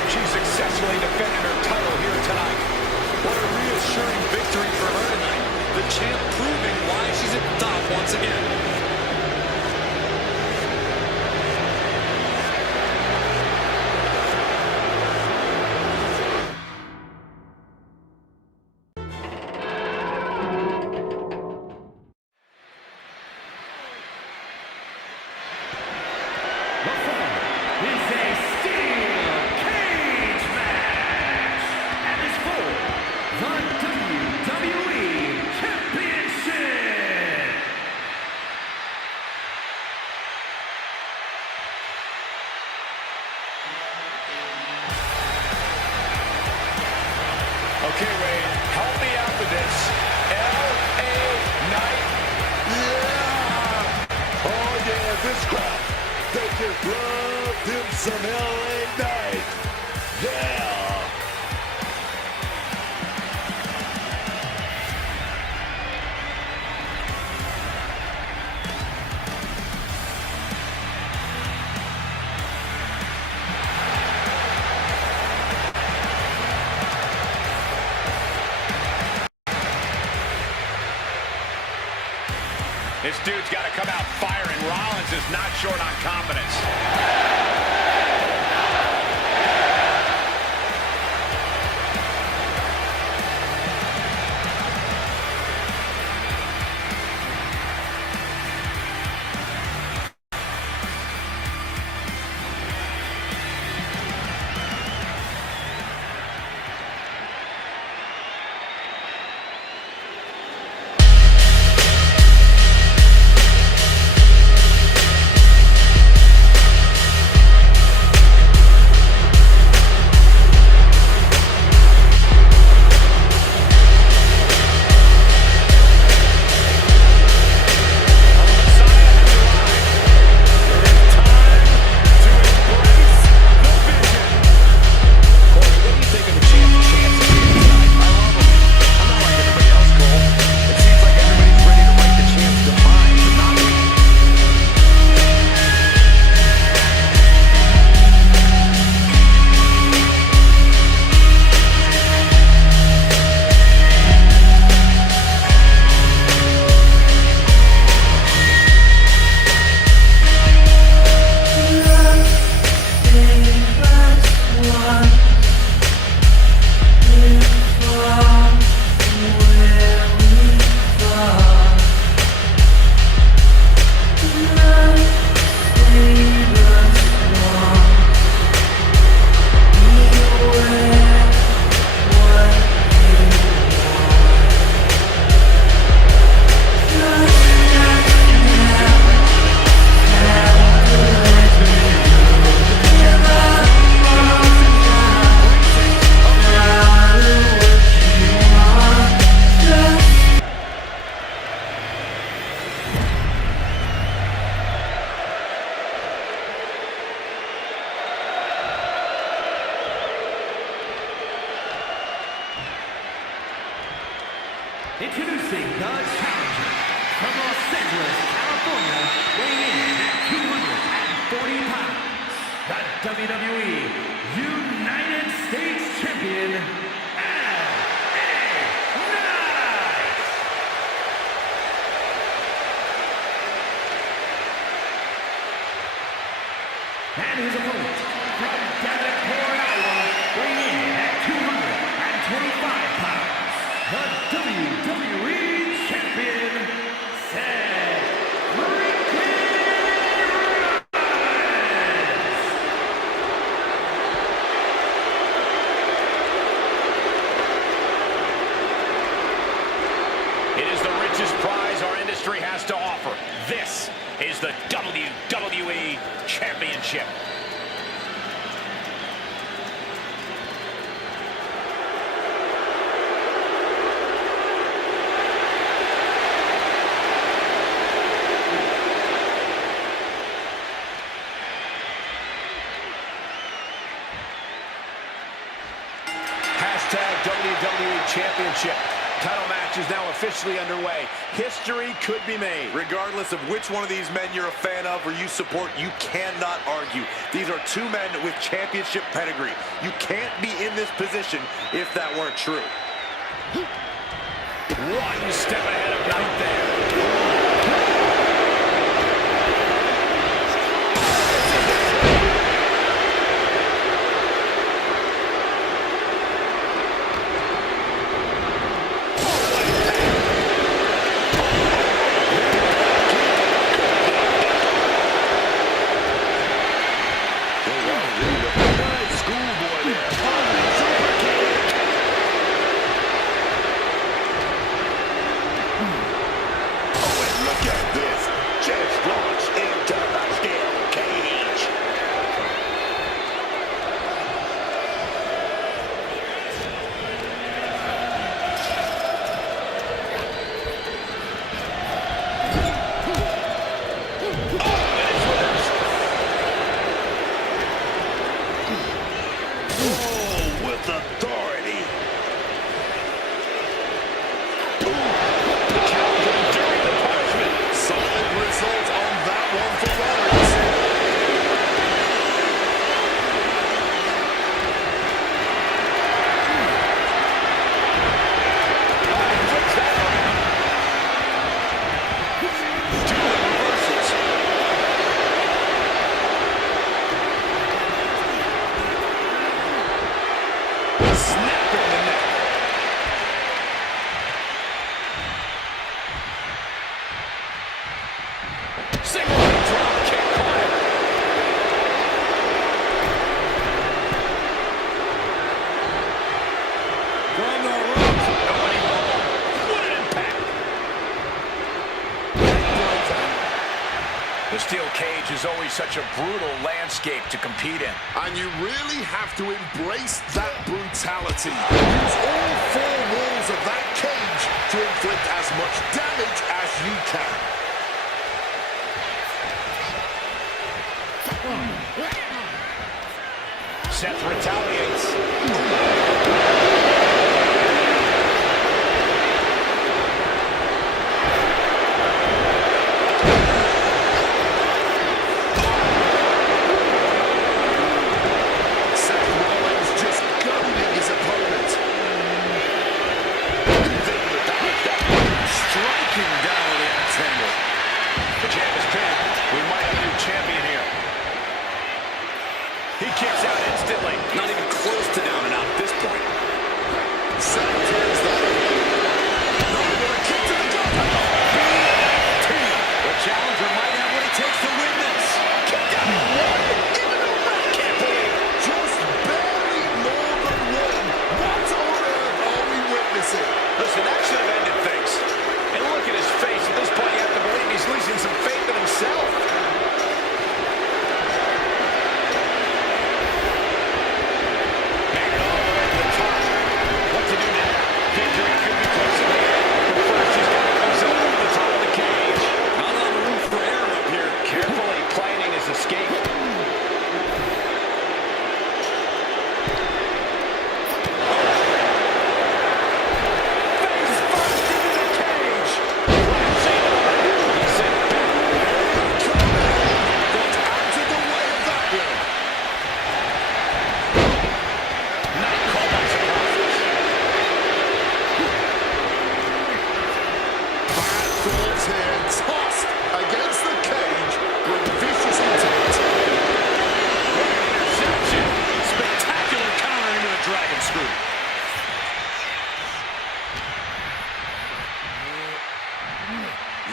She successfully defended her title here tonight. What a reassuring victory for her tonight. The champ proving why she's at the top once again. The following is a steel cage match, and it's for the WWE Championship. Okay, Ray, help me out with this. L.A. Knight. Yeah! Oh yeah, this crowd. They just love them some LA Knight. Yeah! This dude's got to come out firing. Rollins is not short on confidence. Introducing the challenger from Los Angeles, California, weighing in at 240 pounds, the WWE United States Champion, LA Knight. And his opponent from Davenport, Iowa, weighing in at 225 pounds, the WWE Champion, Seth freaking Rollins. It is the richest prize our industry has to offer. This is the WWE Championship. Hashtag WWE Championship. Title match is now officially underway. History could be made. Regardless of which one of these men you're a fan of or you support, you cannot argue. These are two men with championship pedigree. You can't be in this position if that weren't true. One step ahead of Knight there. The steel cage is always such a brutal landscape to compete in. And you really have to embrace that brutality. Use all four walls of that cage to inflict as much damage as you can. Seth retaliates. What to do now?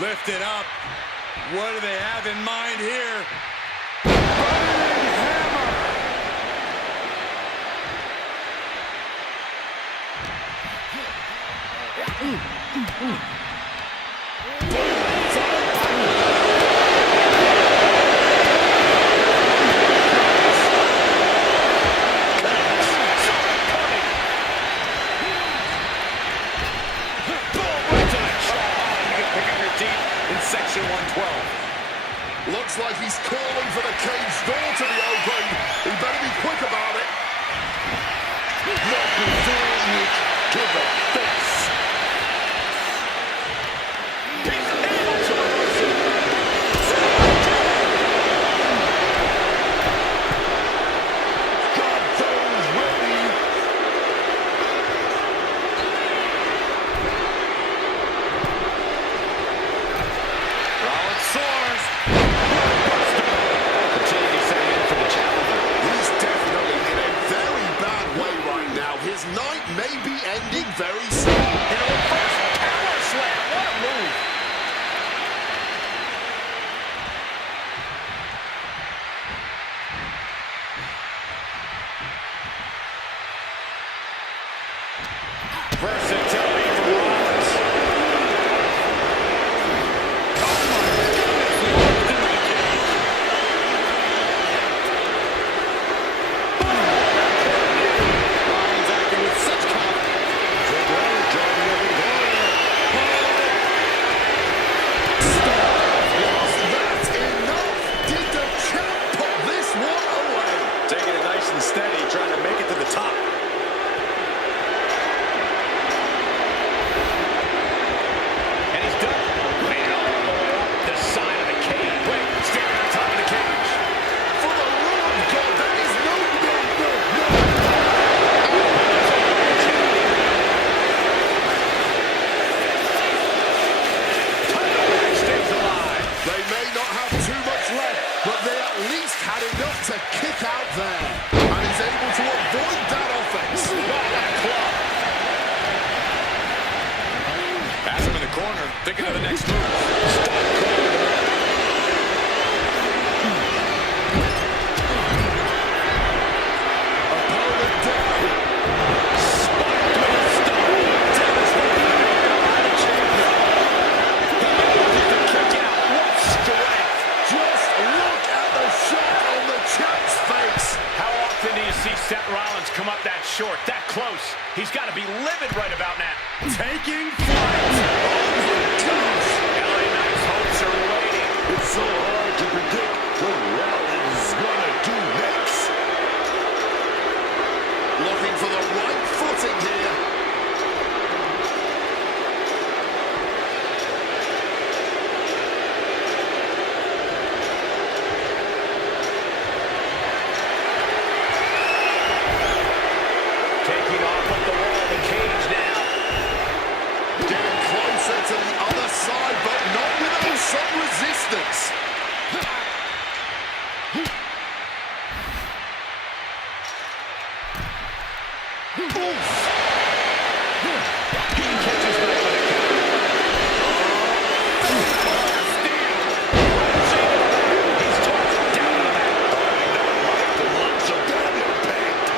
Lifted up. What do they have in mind here? Section 112. Looks like he's calling for the cage door to be opened. He better be quick about it. Knee to the face. He's able to reverse it. Got those ready. Rollins soars. Opportunity setting in for the challenger. He's definitely in a very bad way right now. His night may be ending very soon. In a reverse power slam. What a move. Versatility from Rollins. Rollins acting with such confidence. That's enough. Did the champ put this one away? Taking it nice and steady, trying to make it to the top. And he's done. Man, all the way up the side of the cage. Wait, standing on top of the cage. For the love of God, that is no. Stays alive. They may not have too much left, but they at least had enough to kick out there. And he's able to avoid that offense. Has him in the corner, thinking of the next move. Opponent down. Just look at the shock on the champ's face. How often do you see Seth Rollins come up that short, that close? He's got to be livid right about now. Taking flight. LA Knight's hopes are waiting. It's so hard to predict what Rollins is gonna do next. Looking for the right footing here. Taking off up the wall of the cage now. Getting closer to the other side, but not without some resistance.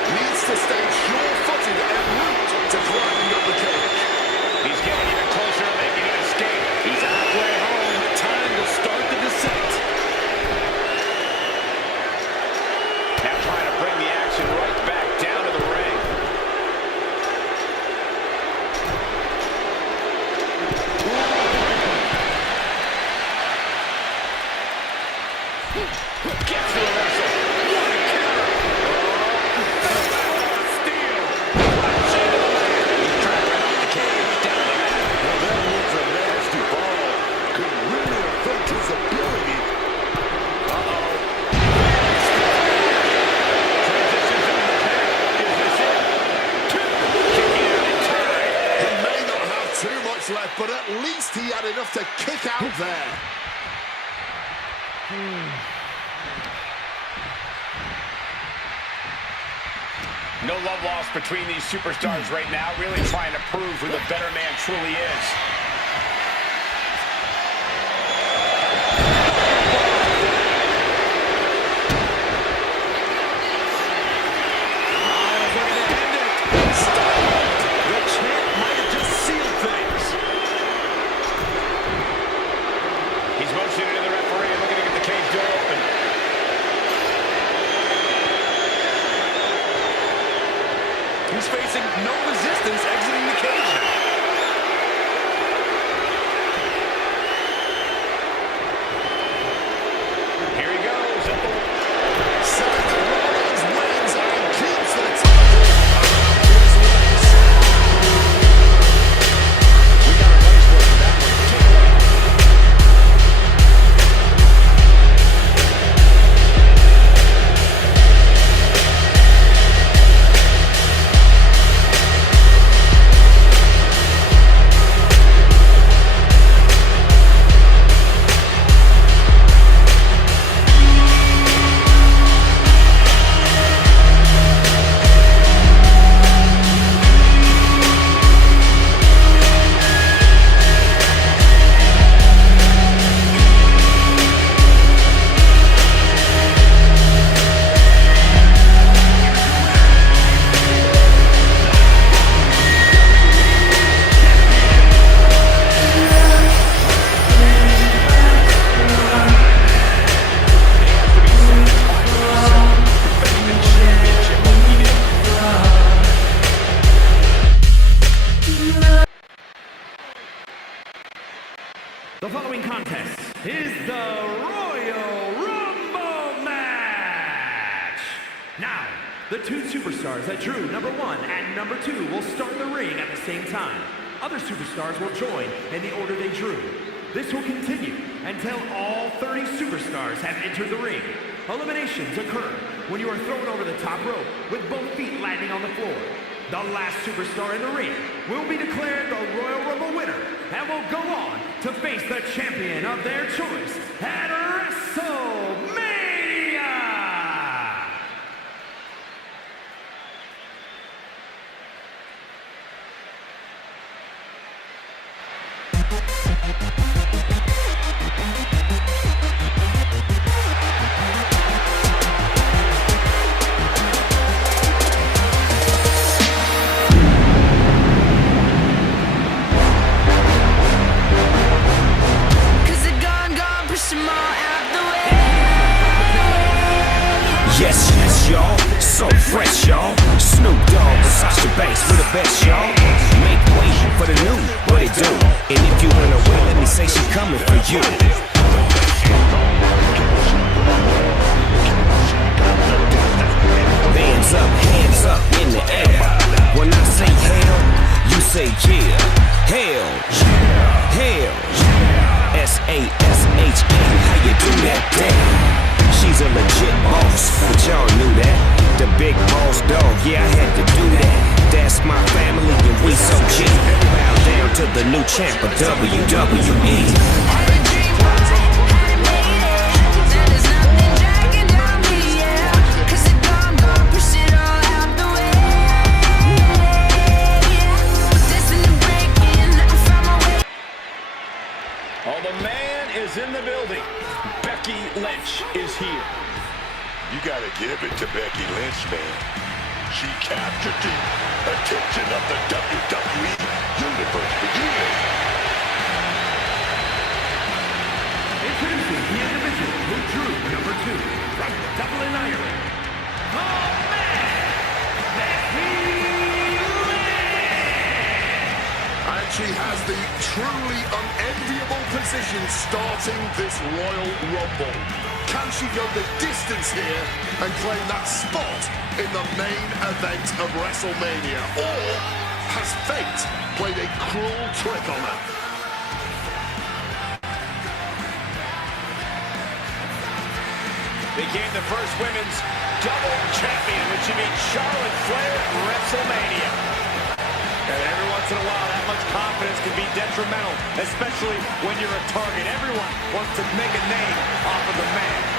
Needs to stay sure-footed en route to climbing up the cage. He's getting even closer to making an escape. He's halfway home. Time to start the descent. Now trying to bring the action right back down to the ring. Gets the reversal. What a counter. Steel. Crashing to the mat. He's trapped right off the cage. Down the mat. That was a nasty ball. Could really affect his ability. Transitions into the pin. Is this it? Two. Kicking out in time. He may not have too much left, but at least he had enough to kick out there. No love lost between these superstars right now, really trying to prove who the better man truly is. The following contest is the Royal Rumble match. Now, the two superstars that drew number 1 and number 2 will start the ring at the same time. Other superstars will join in the order they drew. This will continue until all 30 superstars have entered the ring. Eliminations occur when you are thrown over the top rope with both feet landing on the floor. The last superstar in the ring will be declared the Royal Rumble winner and will go on to face the champion of their choice at WrestleMania! Cause the gone, push them all out the way. Yes, y'all. So fresh, y'all. Snoop Dogg and Sasha Banks, we the best, y'all. Make way for the new, what it do? And if you wanna win, let me say she coming for you. Hands up in the air. When I say hell, you say yeah. Hell, hell. S-A-S-H-A, how you do that, damn? She's a legit boss, but y'all knew that. The big boss dog, yeah, I had to do that. That's my family and we so G. Bow down to the new champ of WWE. Had a dream once, had it made it. Then there's nothing dragging down me, yeah. Cause the gone, push it all out the way. Destined to break in, I found my way. Oh, the man is in the building. Becky Lynch is here. You gotta give it to Becky Lynch, man. She captured the attention of the WWE Universe for years. Introducing the individual who drew number 2 from Dublin, Ireland. The man, Becky Lynch! And she has the truly unenviable position starting this Royal Rumble. Can she go the distance here and claim that spot in the main event of WrestleMania? Or has fate played a cruel trick on her? Became the first women's double champion when she beat Charlotte Flair at WrestleMania. And every once in a while, that much confidence can be detrimental, especially when you're a target. Everyone wants to make a name off of the man.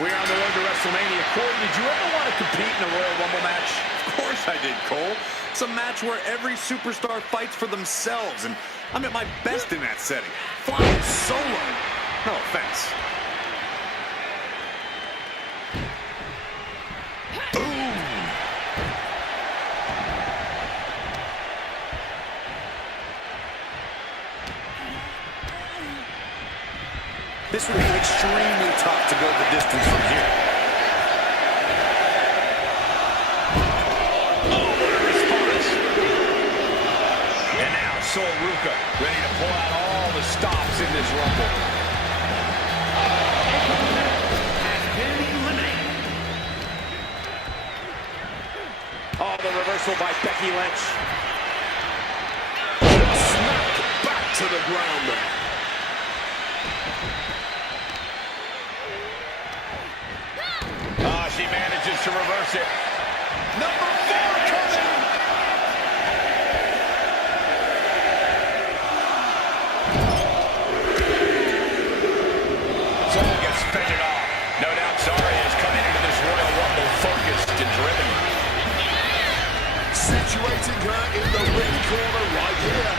We are on the road to WrestleMania. Corey, did you ever want to compete in a Royal Rumble match? Of course I did, Cole. It's a match where every superstar fights for themselves, and I'm at my best in that setting. Flying solo. No offense. This would be extremely tough to go the distance from here. Oh, what a response. And now Sol Ruca ready to pull out all the stops in this Rumble. Has been eliminated. Oh, the reversal by Becky Lynch. Smack back to the ground there. She manages to reverse it. Number 4 coming! Someone gets fended off. No doubt Zarya is coming into this Royal Rumble focused and driven. Situating her in the ring corner right here.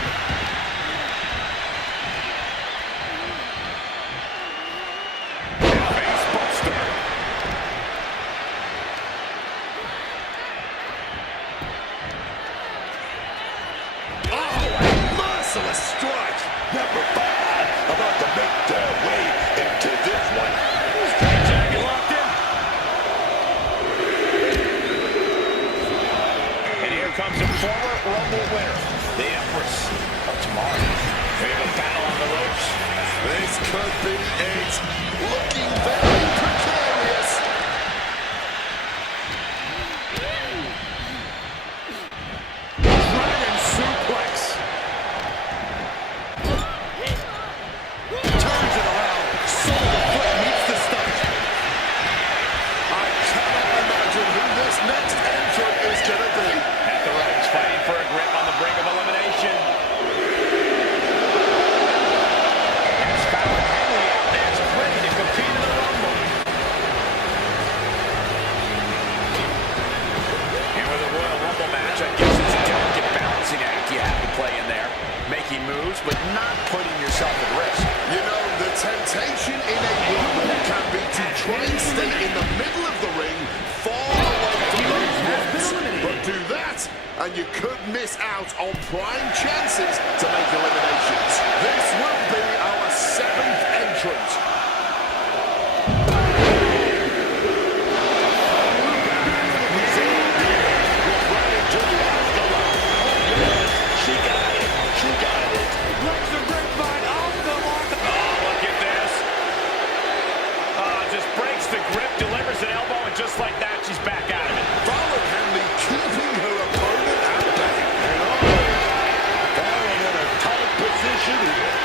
moves, but not putting yourself at risk. You know, the temptation in a rumble can be to try and stay in the middle of the ring, far away from those ropes. But do that, and you could miss out on prime chances to make eliminations. This will be our 7th entrant. Just like that, she's back out of it. Fallon Henley keeping her opponent at bay. And Fallon in a tight position here.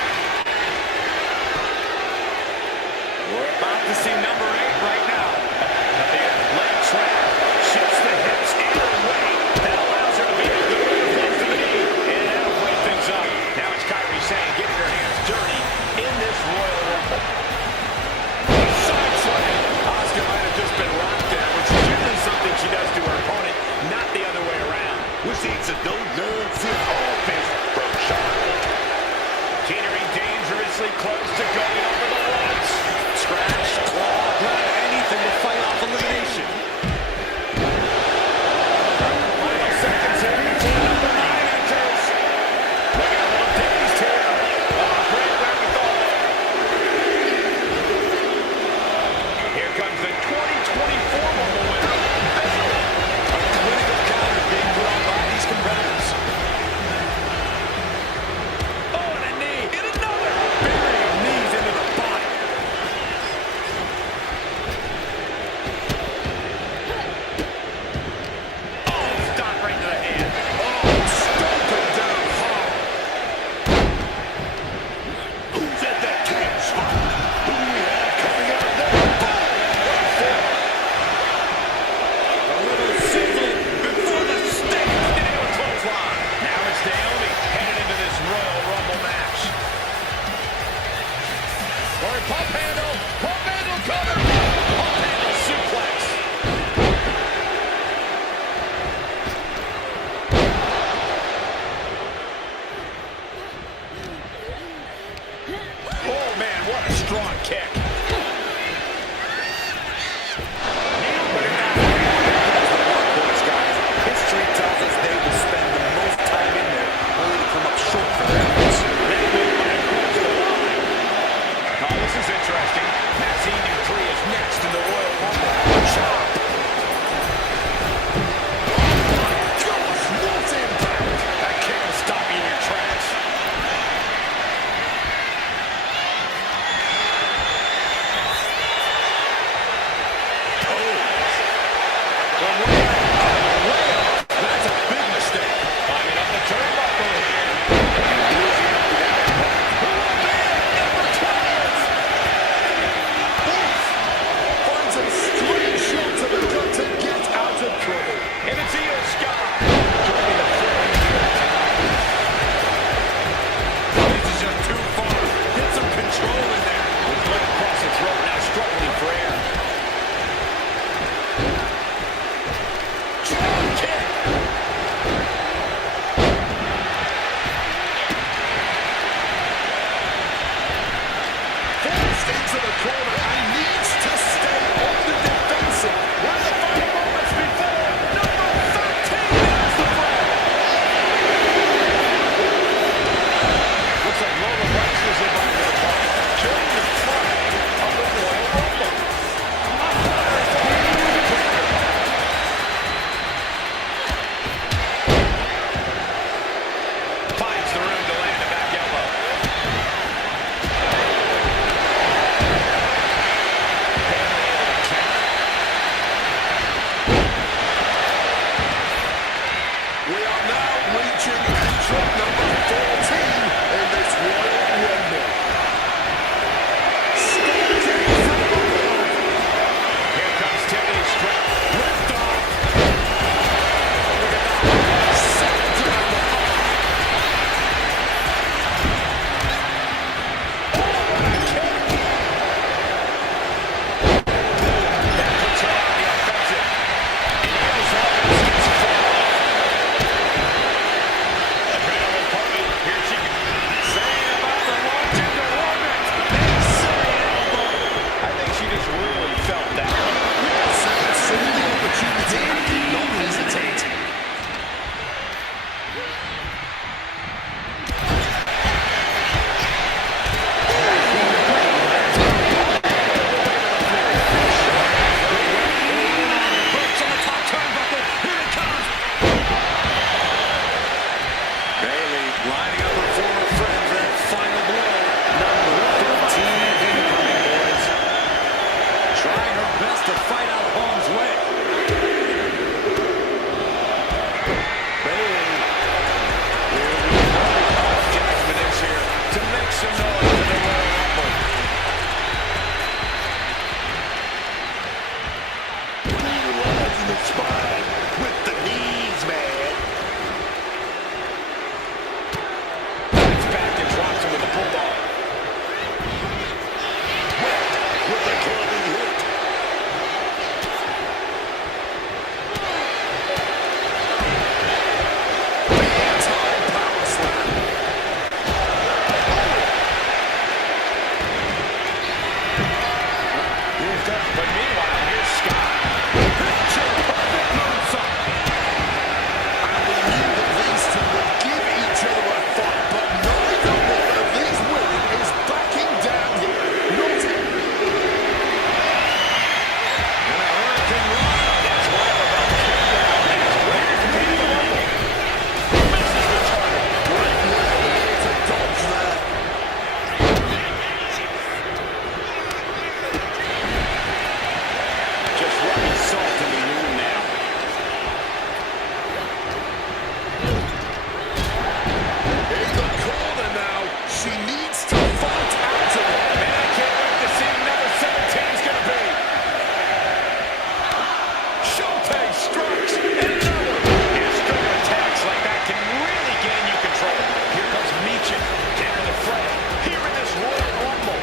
strikes, and another. And a string of attacks like that can really gain you control. Here comes Michin to enter the fray here in this Royal Rumble.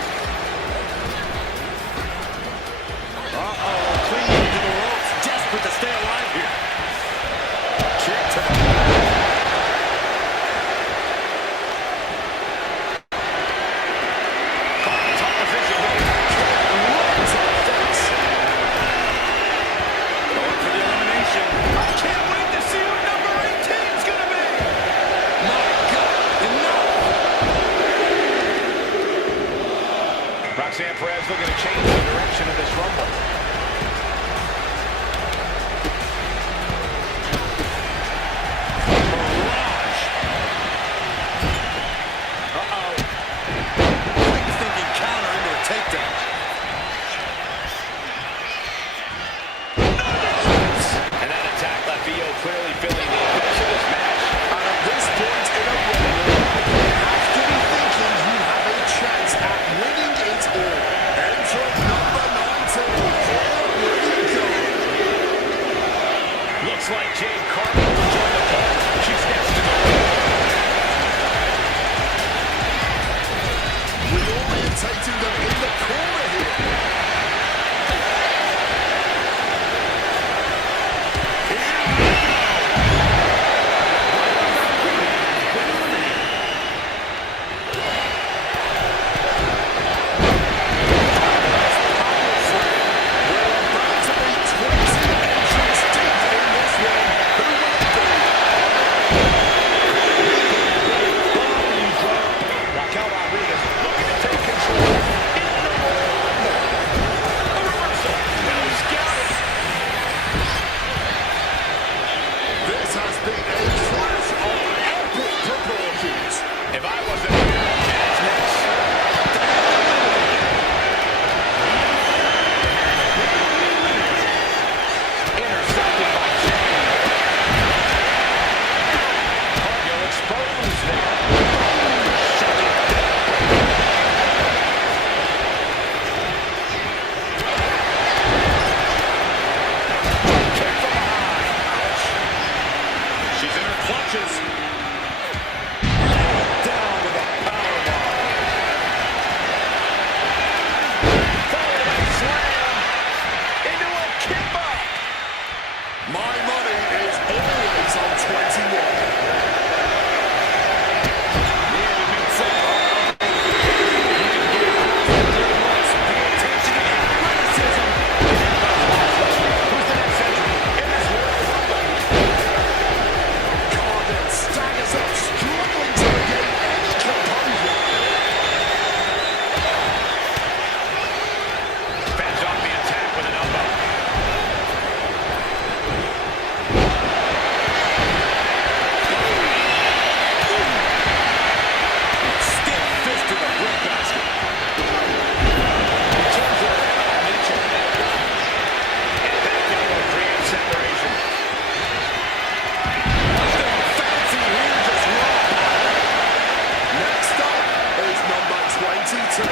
Clinging to the ropes, desperate to stay alive here. Kick to the back. Top position here. Right to the face. Going for the elimination. I can't wait to see who number 18 is going to be. My God, enough! Roxanne Perez looking to change the direction of this Rumble. Barrage. Quick thinking counter into a takedown. And that attack left VO clearly feeling the effects of this match. And at this point in a row, you have to be thinking you have a chance at winning it all. Enter number 19. Here we go. Looks like Jade Cargill will join the poll. She's next to the ring. Reorientating them in the corner here. Raquel Rodriguez looking to take control in the Royal Rumble. A reversal. Now he's got it. This has been a clash of epic proportions. If I wasn't here, it's next. Intercepted by Jade. Cargill exposed there. Shut it down. Kick from behind. Ouch. She's in her clutches. Down with a powerbomb. Followed slam into a kimbo. My money is always on 21. Cargill staggers up, struggling to regain any composure. Fends off the attack with an elbow. Stiff fist to the breadbasket. Turns it around on Mitchell. And back in to create separation. Nothing fancy here, just raw power. Next up is number 22.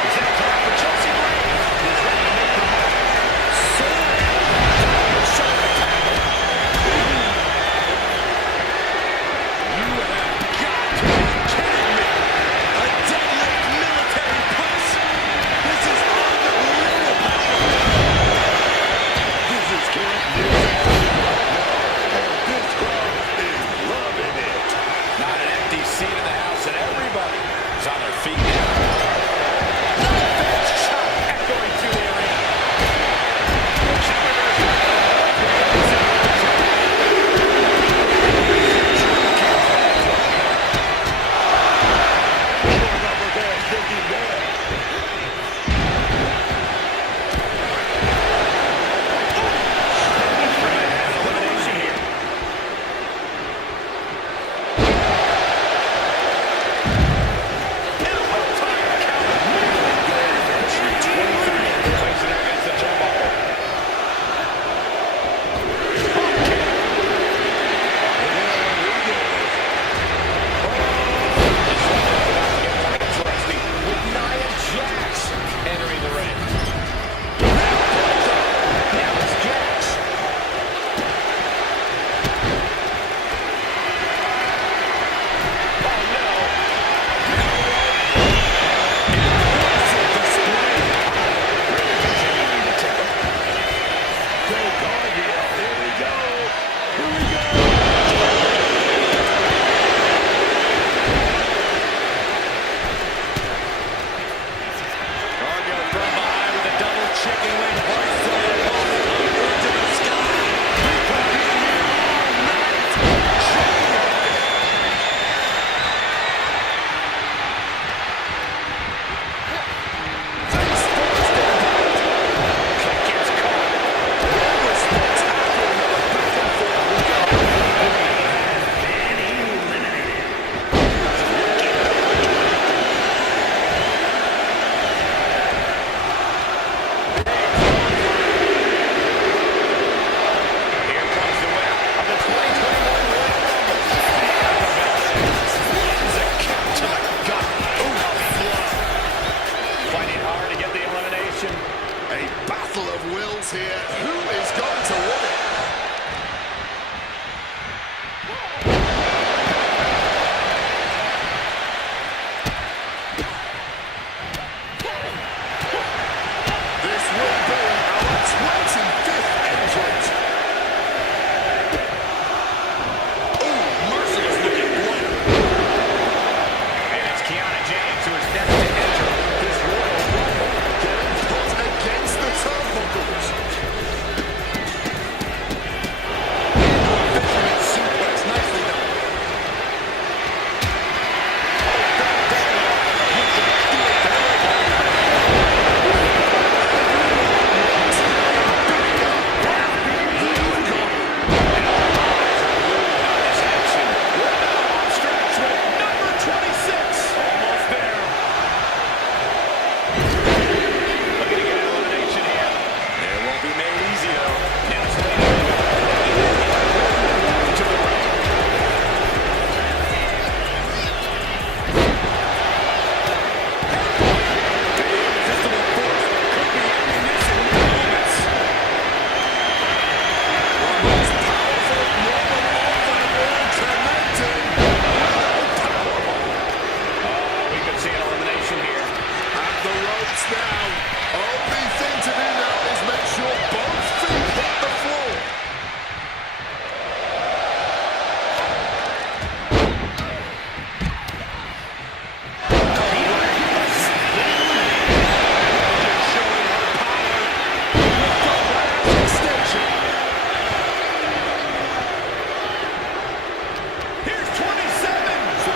Is that time for Chelsea Green? Is ready to make her mark. Shoulder tackle. You have got to be kidding me. A deadlift military press. This is unreal power. This is camp music. And this crowd is loving it. Not an empty seat in the house, and everybody is on their feet now. Fast shot echoing through the arena. Kick reversal. Over there, thinking there. Elimination here. And a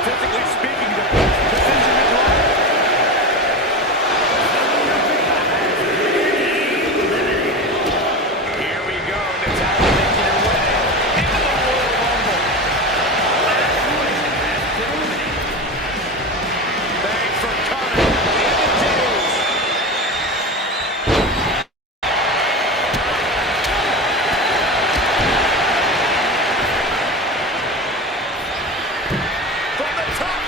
statistically speaking, the best position to grow. Here we go. Natalia making her way into the Royal Rumble. Thanks for coming. In the days. From the top.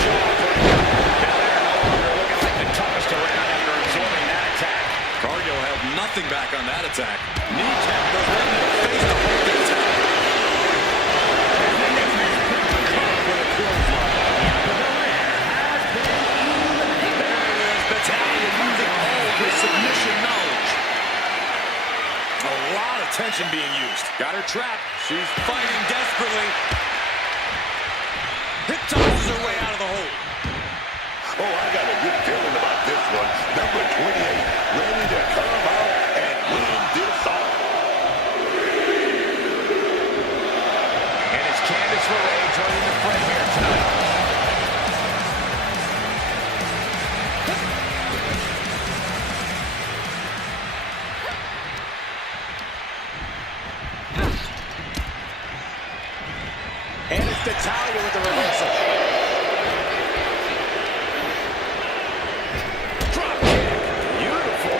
Jawbreaker. Belair no longer looking like the toughest around after absorbing that attack. Cargill held nothing back on that attack. Kneecap goes right in the face to hold the attack. With a clothesline. There it is. Natalya using all of her submission knowledge. A lot of tension being used. Got her trapped. She's fighting desperately. Hip tosses her way out of the hole. Oh, I got a good feeling about this one. Number 28, ready to come out and win this all. And it's Candice LeRae joining the fray here tonight. And it's Natalya with the reversal. Drop kick. Beautiful.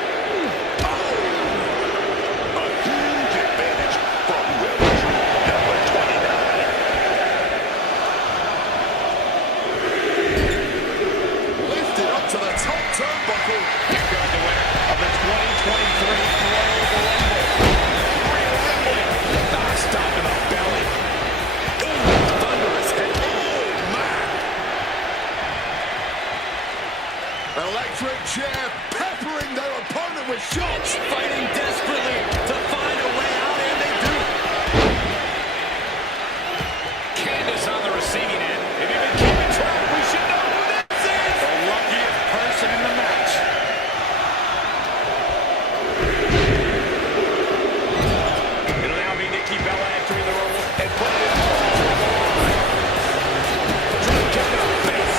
A huge advantage for whoever drew number 29. Lifted up to the top turnbuckle. Here goes the winner of the 2023 Royal Rumble. Rhea Ripley. Not stopping the belly. Thunderous hit. Oh, man. Electric chair peppering their opponent with shots. Fighting desperately to find a way out, and they do. Candice on the receiving end. If you've been keeping track, we should know who this is. The luckiest person in the match. It'll now be Nikki Bella entering the Rumble and putting it all on the line. Drop kick to the face.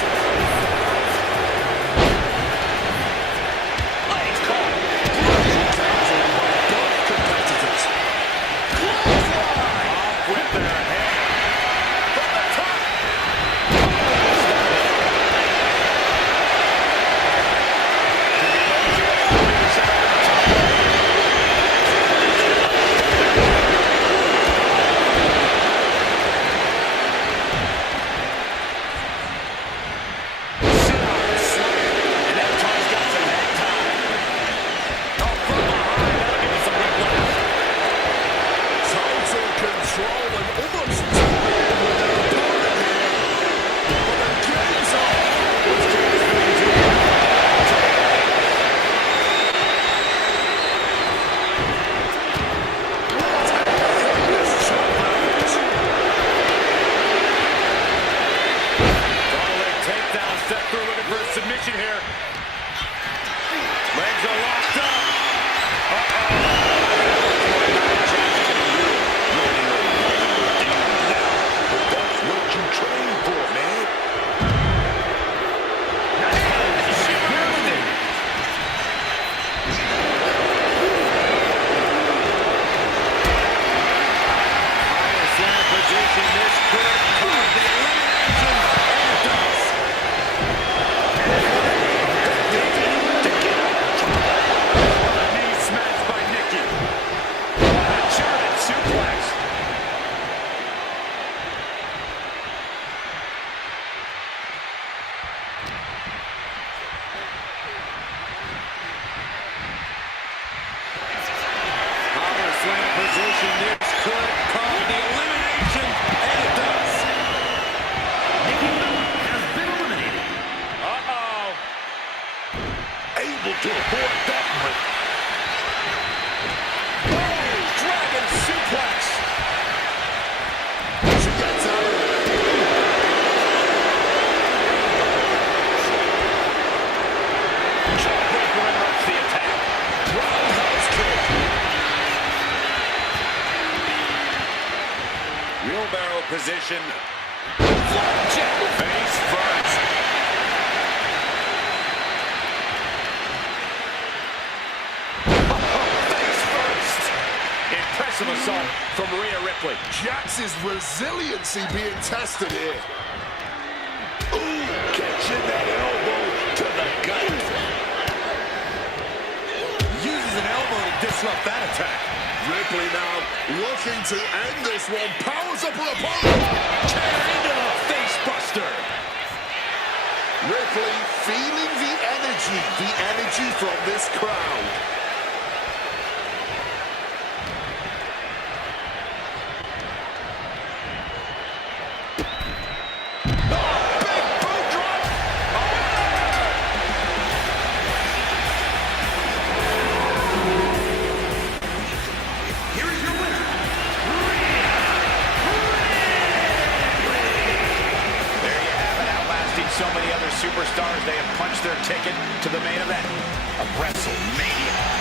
Legs caught. Both competitors. Off with their head. From the top. And that Tom's got some head time. Oh, from behind. That'll give us some whiplash. Total control and almost tied with their opponent here. But the game's on. What's Candice going to do? What a heinous chop out. Double leg takedown. Step through looking for a submission here. Legs are locked up. That's what you train for, man. She moved it. Highest slam position. This could cause the elimination. And it does. A knee smashed by Nikki. A German suplex. Power slam position. This could cause the elimination. And it does. Wheelbarrow position. Face first. Face first. Impressive assault from Rhea Ripley. Jax's resiliency being tested here. Ooh, catching that elbow to the gut. Uses an elbow to disrupt that attack. Ripley now looking to end this one. Powers up her opponent. Chair into the face buster. Ripley feeling the energy from this crowd. Here is your winner, There you have it, outlasting so many other superstars. They have punched their ticket to the main event of WrestleMania.